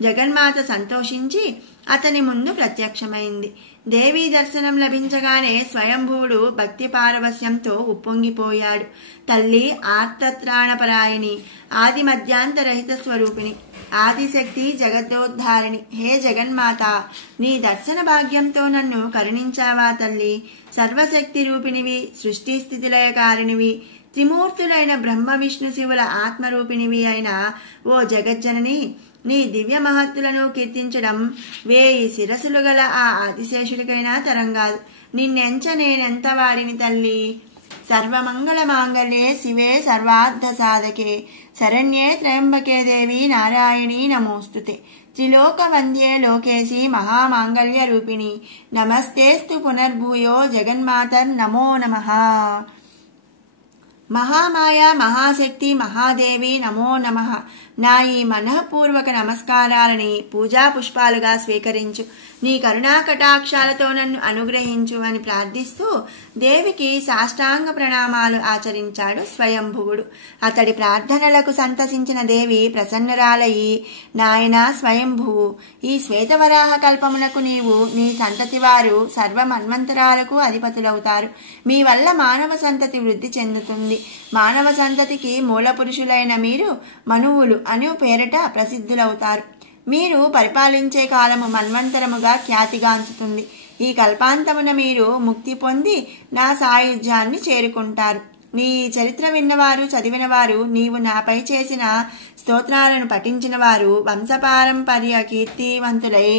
జగన్మాత సంతోషించి అతని ముందు ప్రత్యక్షమైంది. దేవీ దర్శనం లభించగానే స్వయంభువుడు భక్తి పారవస్యంతో ఉప్పొంగిపోయాడు. తల్లి ఆర్తత్రాణపరాయణి, ఆది మధ్యాంతరహిత స్వరూపిణి, ఆదిశక్తి జగద్దోద్ధారిణి, హే జగన్మాత, నీ దర్శన భాగ్యంతో నన్ను కరుణించావా తల్లి. సర్వశక్తి రూపిణివి, సృష్టి స్థితిలయకారిణివి, త్రిమూర్తులైన బ్రహ్మ విష్ణు శివుల ఆత్మరూపిణివి అయిన ఓ జగజ్జనని, నీ దివ్య మహత్తులను కీర్తించడం 1000 శిరసులు గల ఆ ఆదిశేషుడికైనా తరంగాదు. నిన్నెంచ నేనెంత వాడిని తల్లి. సర్వమంగళ మాంగళ్యే శివే సర్వార్థ సాధకే శరణ్యే త్రయంబకే దేవి నారాయణీ నమోస్తుతే. త్రిలోక వంద్యే లోకేశి మహామాంగళ్య రూపిణి, నమస్తేస్తు పునర్భూయో జగన్మాతర్ నమో నమః. మహామాయ మహాశక్తి మహాదేవి నమో నమః. నా ఈ మనఃపూర్వక నమస్కారాలని పూజా పుష్పాలుగా స్వీకరించు, నీ కరుణా కటాక్షాలతో నన్ను అనుగ్రహించు అని ప్రార్థిస్తూ దేవికి సాష్టాంగ ప్రణామాలు ఆచరించాడు స్వయంభువుడు. అతడి ప్రార్థనలకు సంతసించిన దేవి ప్రసన్నరాలయి, నాయనా స్వయంభువు, ఈ శ్వేతవరాహ కల్పమునకు నీవు నీ సంతతి వారు సర్వ మన్వంతరాలకు అధిపతులవుతారు. మీ వల్ల మానవ సంతతి వృద్ధి చెందుతుంది. మానవ సంతతికి మూల పురుషులైన మీరు మనువులు అను పేరిట ప్రసిద్ధులవుతారు. మీరు పరిపాలించే కాలము మన్వంతరముగా ఖ్యాతిగాంచుతుంది. ఈ కల్పాంతమున మీరు ముక్తి పొంది నా సాయుధ్యాన్ని చేరుకుంటారు. నీ చరిత్ర విన్నవారు చదివినవారు, నీవు నాపై చేసిన స్తోత్రాలను పఠించిన వారు వంశపారంపర్య కీర్తివంతులై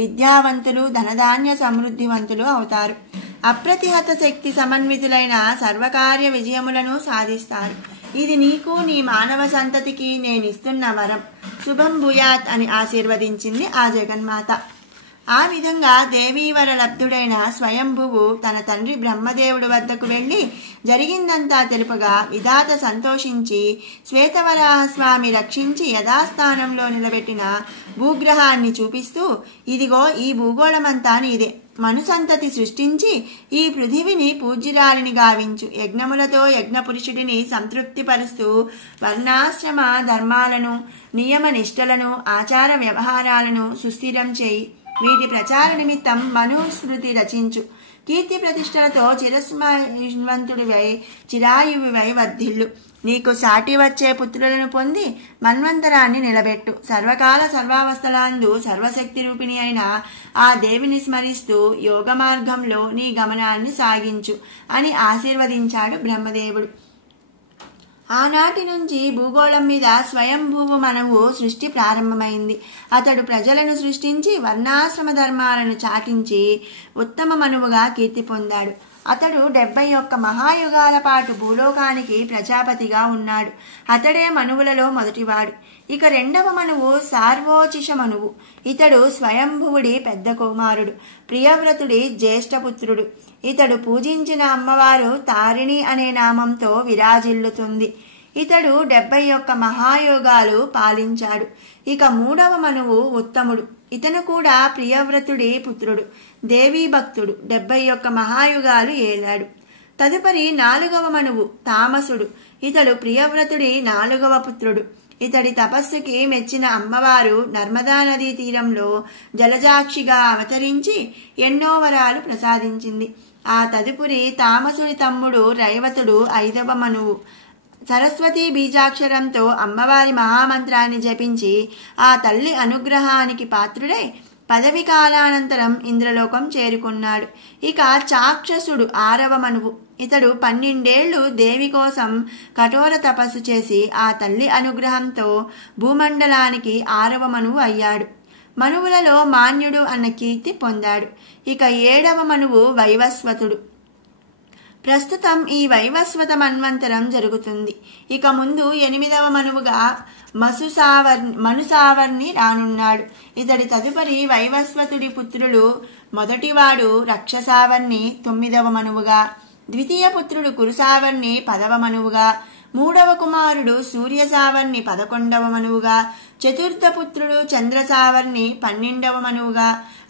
విద్యావంతులు ధనధాన్య సమృద్ధివంతులు అవుతారు. అప్రతిహత శక్తి సమన్వితులైన సర్వకార్య విజయములను సాధిస్తారు. ఇది నీకు నీ మానవ సంతతికి నేనిస్తున్న వరం. శుభం భూయాత్ అని ఆశీర్వదించింది ఆ జగన్మాత. ఆ విధంగా దేవీవర లబ్ధుడైన స్వయంభువు తన తండ్రి బ్రహ్మదేవుడి వద్దకు వెళ్లి జరిగిందంతా తెలుపగా విధాత సంతోషించి శ్వేతవరాహస్వామి రక్షించి యథాస్థానంలో నిలబెట్టిన భూగ్రహాన్ని చూపిస్తూ, ఇదిగో ఈ భూగోళమంతా నీదే. మనుసంతతి సృష్టించి ఈ పృథివిని పూజ్యురాలిని గావించు. యజ్ఞములతో యజ్ఞపురుషుడిని సంతృప్తిపరుస్తూ వర్ణాశ్రమ ధర్మాలను, నియమ నిష్టలను, ఆచార వ్యవహారాలను సుస్థిరం చేయి. వీటి ప్రచార నిమిత్తం మనుస్మృతి రచించు. కీర్తి ప్రతిష్టలతో చిరస్మరణవంతుడివై చిరాయువివై వర్ధిల్లు. నీకు సాటి వచ్చే పుత్రులను పొంది మన్వంతరాన్ని నిలబెట్టు. సర్వకాల సర్వావస్థలందు సర్వశక్తి రూపిణి అయిన ఆ దేవిని స్మరిస్తూ యోగ మార్గంలో నీ గమనాన్ని సాగించు అని ఆశీర్వదించాడు బ్రహ్మదేవుడు. ఆనాటి నుంచి భూగోళం మీద స్వయంభువు మనవు సృష్టి ప్రారంభమైంది. అతడు ప్రజలను సృష్టించి వర్ణాశ్రమ ధర్మాలను చాటించి ఉత్తమ మనువుగా కీర్తి పొందాడు. అతడు 71 మహాయుగాల పాటు భూలోకానికి ప్రజాపతిగా ఉన్నాడు. అతడే మనువులలో మొదటివాడు. ఇక రెండవ మనువు సార్వోచిష మనువు. ఇతడు స్వయంభువుడి పెద్ద కుమారుడు, ప్రియవ్రతుడి జ్యేష్ఠపుత్రుడు. ఇతడు పూజించిన అమ్మవారు తారిణి అనే నామంతో విరాజిల్లుతుంది. ఇతడు 71 మహాయోగాలు పాలించాడు. ఇక మూడవ మనువు ఉత్తముడు. ఇతను కూడా ప్రియవ్రతుడి పుత్రుడు, దేవీ భక్తుడు. 71 మహాయుగాలు ఏలాడు. తదుపరి 4వ మనువు తామసుడు. ఇతడు ప్రియవ్రతుడి 4వ పుత్రుడు. ఇతడి తపస్సుకి మెచ్చిన అమ్మవారు నర్మదా నదీ తీరంలో జలజాక్షిగా అవతరించి ఎన్నో వరాలు ప్రసాదించింది. ఆ తదుపరి తామసుడి తమ్ముడు రైవతుడు 5వ మనువు. సరస్వతీ బీజాక్షరంతో అమ్మవారి మహామంత్రాన్ని జపించి ఆ తల్లి అనుగ్రహానికి పాత్రుడై పదవి కాలానంతరం ఇంద్రలోకం చేరుకున్నాడు. ఇక చాక్షసుడు 6వ మనువు. ఇతడు 12 ఏళ్లు దేవి కోసం కఠోర తపస్సు చేసి ఆ తల్లి అనుగ్రహంతో భూమండలానికి 6వ మనువు అయ్యాడు. మనువులలో మాన్యుడు అన్న కీర్తి పొందాడు. ఇక 7వ మనువు వైవస్వతుడు. ప్రస్తుతం ఈ వైవస్వత మన్వంతరం జరుగుతుంది. ఇక ముందు 8వ మనువుగా మనుసావర్ని రానున్నాడు. ఇతడి తదుపరి వైవస్వతుడి పుత్రులు మొదటివాడు రక్షసావర్ని 9వ మనువుగా, ద్వితీయ పుత్రుడు కురుసావర్ని 10వ మనువుగా, 3వ కుమారుడు సూర్యసావర్ని 11వ మనువుగా, చతుర్థ పుత్రుడు చంద్రసావర్ణి 12వ మనువుగా,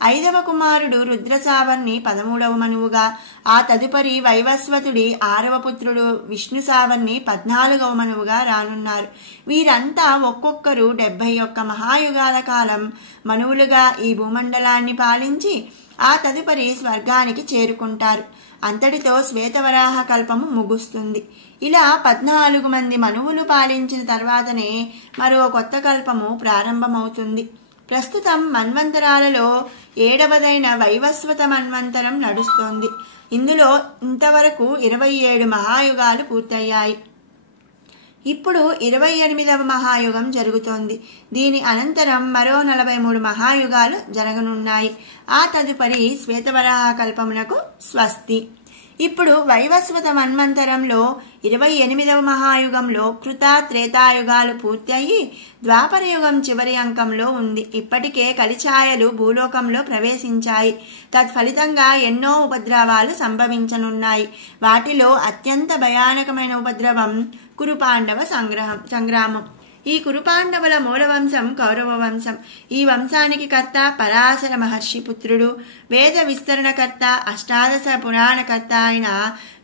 5వ కుమారుడు రుద్రసావర్ణి 13వ మనువుగా, ఆ తదుపరి వైవస్వతుడి 6వ పుత్రుడు విష్ణుసావర్ణి 14వ మనువుగా రానున్నారు. వీరంతా ఒక్కొక్కరు 71 మహాయుగాల కాలం మనువులుగా ఈ భూమండలాన్ని పాలించి ఆ తదుపరి స్వర్గానికి చేరుకుంటారు. అంతటితో శ్వేతవరాహ కల్పము ముగుస్తుంది. ఇలా 14 మంది మనువులు పాలించిన తర్వాతనే మరో కొత్త కల్పము ప్రారంభమవుతుంది. ప్రస్తుతం మన్వంతరాలలో 7వదైన వైవస్వత మన్వంతరం నడుస్తోంది. ఇందులో ఇంతవరకు 27 మహాయుగాలు పూర్తయ్యాయి. ఇప్పుడు 28వ మహాయుగం జరుగుతోంది. దీని అనంతరం మరో 43 మహాయుగాలు జరగనున్నాయి. ఆ తదుపరి శ్వేతవరాహ కల్పమునకు స్వస్తి. ఇప్పుడు వైవస్వత మన్వంతరంలో 28వ మహాయుగంలో కృత త్రేతాయుగాలు పూర్తి అయ్యి ద్వాపరయుగం చివరి అంకంలో ఉంది. ఇప్పటికే కలిఛాయలు భూలోకంలో ప్రవేశించాయి. తత్ఫలితంగా ఎన్నో ఉపద్రవాలు సంభవించనున్నాయి. వాటిలో అత్యంత భయానకమైన ఉపద్రవం కురుపాండవ సంగ్రామం. ఈ కురుపాండవుల మూలవంశం కౌరవ వంశం. ఈ వంశానికి కర్త పరాశర మహర్షి పుత్రుడు, వేద విస్తరణకర్త, అష్టాదశ పురాణకర్త అయిన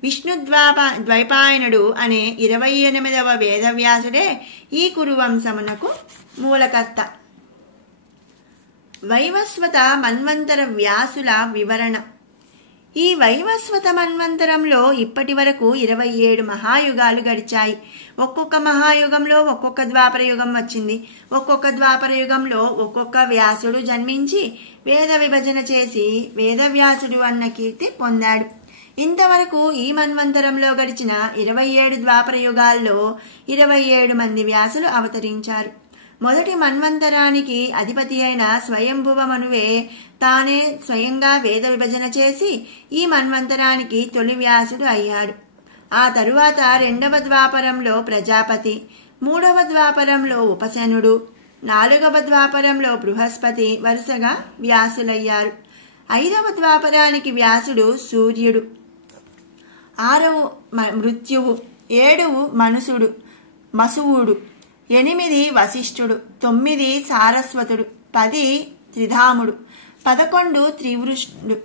విష్ణుద్వైపాయనుడు అనే 28వ వేదవ్యాసుడే ఈ కురువంశమునకు మూలకర్త. వైవస్వత మన్వంతర వ్యాసుల వివరణ. ఈ వైవస్వత మన్వంతరంలో ఇప్పటి వరకు 27 మహాయుగాలు గడిచాయి. ఒక్కొక్క మహాయుగంలో ఒక్కొక్క ద్వాపర యుగం వచ్చింది. ఒక్కొక్క ద్వాపర యుగంలో ఒక్కొక్క వ్యాసుడు జన్మించి వేద విభజన చేసి వేదవ్యాసుడు అన్న కీర్తి పొందాడు. ఇంతవరకు ఈ మన్వంతరంలో గడిచిన 27 ద్వాపర యుగాల్లో 27 మంది వ్యాసులు అవతరించారు. మొదటి మన్వంతరానికి అధిపతి అయిన స్వయంభువ మనువే తానే స్వయంగా వేద విభజన చేసి ఈ మన్వంతరానికి తొలి వ్యాసుడు అయ్యాడు. ఆ తరువాత 2వ ద్వాపరంలో ప్రజాపతి, 3వ ద్వాపరంలో ఉపసేనుడు, 4వ ద్వాపరంలో బృహస్పతి వరుసగా వ్యాసులయ్యారు. 5వ ద్వాపరానికి వ్యాసుడు సూర్యుడు, 6వ మృత్యువు, 7వ మసువుడు, 8 వశిష్ఠుడు, 9 సారస్వతుడు, 10 త్రిధాముడు, 11 త్రివృష్ణుడు,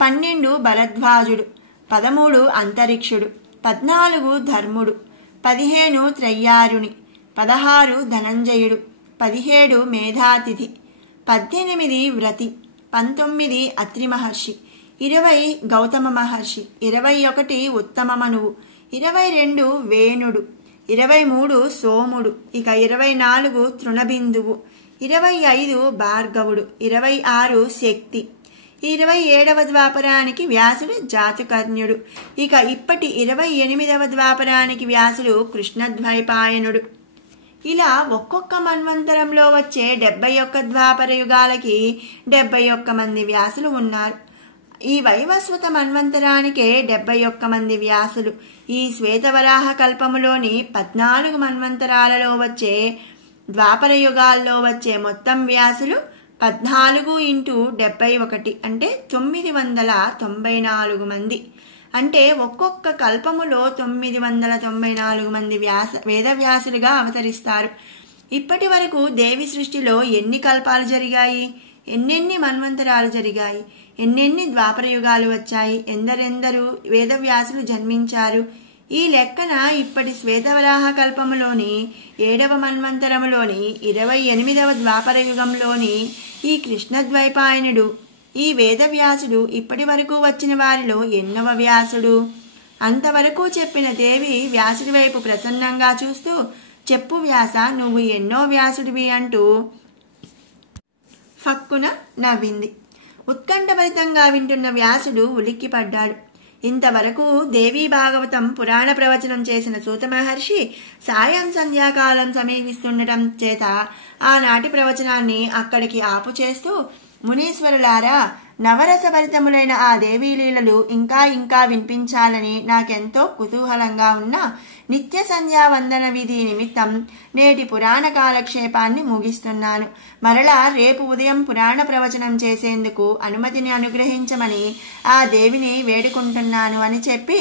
12 భరద్వాజుడు, 13 అంతరిక్షుడు, 14 ధర్ముడు, 15 త్రయ్యారుని, 16 ధనంజయుడు, 17 మేధాతిథి, 18 వ్రతి, 19 అత్రి మహర్షి, 20 గౌతమ మహర్షి, 21 ఉత్తమ మనువు, 22 వేణుడు, 23 సోముడు, ఇక 24 తృణబిందువు, 25 భార్గవుడు, 26 శక్తి. 27వ ద్వాపరానికి వ్యాసుడు జాతుకర్ణ్యుడు. ఇక ఇప్పటి 28వ ద్వాపరానికి వ్యాసుడు కృష్ణద్వైపాయనుడు. ఇలా ఒక్కొక్క మన్వంతరంలో వచ్చే 71 ద్వాపర యుగాలకి 71 మంది వ్యాసులు ఉన్నారు. ఈ వైవస్వత మన్వంతరానికే 71 మంది వ్యాసులు. ఈ శ్వేతవరాహ కల్పములోని 14 మన్వంతరాలలో వచ్చే ద్వాపర యుగాల్లో వచ్చే మొత్తం వ్యాసులు 14 × 71 అంటే 994 మంది. అంటే ఒక్కొక్క కల్పములో 994 మంది వేదవ్యాసులుగా అవతరిస్తారు. ఇప్పటి వరకు దేవి సృష్టిలో ఎన్ని కల్పాలు జరిగాయి, ఎన్నెన్ని మన్వంతరాలు జరిగాయి, ఎన్నెన్ని ద్వాపర యుగాలు వచ్చాయి, ఎందరెందరూ వేదవ్యాసులు జన్మించారు. ఈ లెక్కన ఇప్పటి శ్వేతవరాహ కల్పములోని 7వ మన్వంతరములోని 28వ ద్వాపర యుగంలోని ఈ కృష్ణద్వైపాయనుడు, ఈ వేదవ్యాసుడు ఇప్పటి వరకు వచ్చిన వారిలో ఎన్నవ వ్యాసుడు? అంతవరకు చెప్పిన దేవి వ్యాసుడి వైపు ప్రసన్నంగా చూస్తూ, చెప్పు వ్యాస, నువ్వు ఎన్నో వ్యాసుడివి అంటూ ఫక్కున నవ్వింది. ఉత్కంఠభరితంగా వింటున్న వ్యాసుడు ఉలిక్కిపడ్డాడు. ఇంతవరకు దేవీ భాగవతం పురాణ ప్రవచనం చేసిన సూత మహర్షి సాయం సంధ్యాకాలం సమీపిస్తుండటం చేత ఆనాటి ప్రవచనాన్ని అక్కడికి ఆపు చేస్తూ, మునీశ్వరులారా, నవరసభరితములైన ఆ దేవీ లీలలు ఇంకా ఇంకా వినిపించాలని నాకెంతో కుతూహలంగా ఉన్న నిత్య సంధ్యా వందన విధి నిమిత్తం నేటి పురాణ కాలక్షేపాన్ని ముగిస్తున్నాను. మరలా రేపు ఉదయం పురాణ ప్రవచనం చేసేందుకు అనుమతిని అనుగ్రహించమని ఆ దేవిని వేడుకుంటున్నాను అని చెప్పి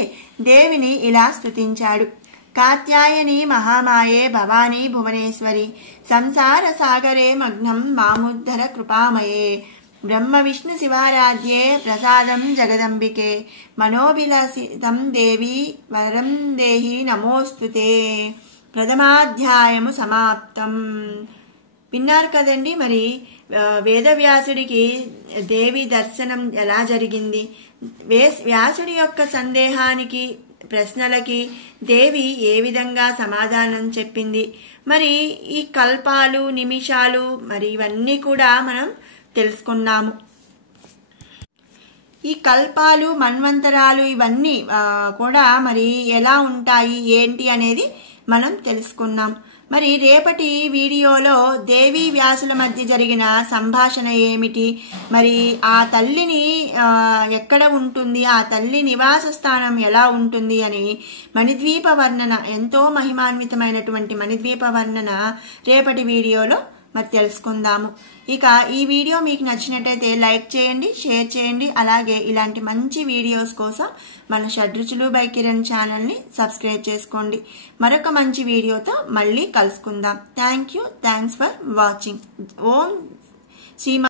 దేవిని ఇలా స్తుతించాడు. కాత్యాయని మహామాయే భవానీ భువనేశ్వరి సంసార సాగరే మగ్నం మాముద్ధర కృపామయే బ్రహ్మ విష్ణు శివారాధ్యే ప్రసాదం జగదంబికే మనోభిలసితం దేవి వరం దేహి నమోస్తుతే. ప్రథమాధ్యాయము సమాప్తం. విన్నారు కదండి. మరి వేదవ్యాసుడికి దేవి దర్శనం ఎలా జరిగింది, వ్యాసుడి యొక్క సందేహానికి ప్రశ్నలకి దేవి ఏ విధంగా సమాధానం చెప్పింది, మరి ఈ కల్పాలు నిమిషాలు మరి ఇవన్నీ కూడా మనం తెలుసుకున్నాము. ఈ కల్పాలు మన్వంతరాలు ఇవన్నీ కూడా మరి ఎలా ఉంటాయి ఏంటి అనేది మనం తెలుసుకున్నాం. మరి రేపటి వీడియోలో దేవి వ్యాసుల మధ్య జరిగిన సంభాషణ ఏమిటి, మరి ఆ తల్లిని ఎక్కడ ఉంటుంది, ఆ తల్లి నివాస స్థానం ఎలా ఉంటుంది అని మణిద్వీప వర్ణన, ఎంతో మహిమాన్వితమైనటువంటి మణిద్వీప వర్ణన రేపటి వీడియోలో మరి తెలుసుకుందాము. ఇక ఈ వీడియో మీకు నచ్చినట్టయితే లైక్ చేయండి, షేర్ చేయండి. అలాగే ఇలాంటి మంచి వీడియోస్ కోసం మన షడ్రుచులు బై కిరణ్ ఛానల్ని సబ్స్క్రైబ్ చేసుకోండి. మరొక మంచి వీడియోతో మళ్ళీ కలుసుకుందాం. Thanks for watching. ఓం శ్రీ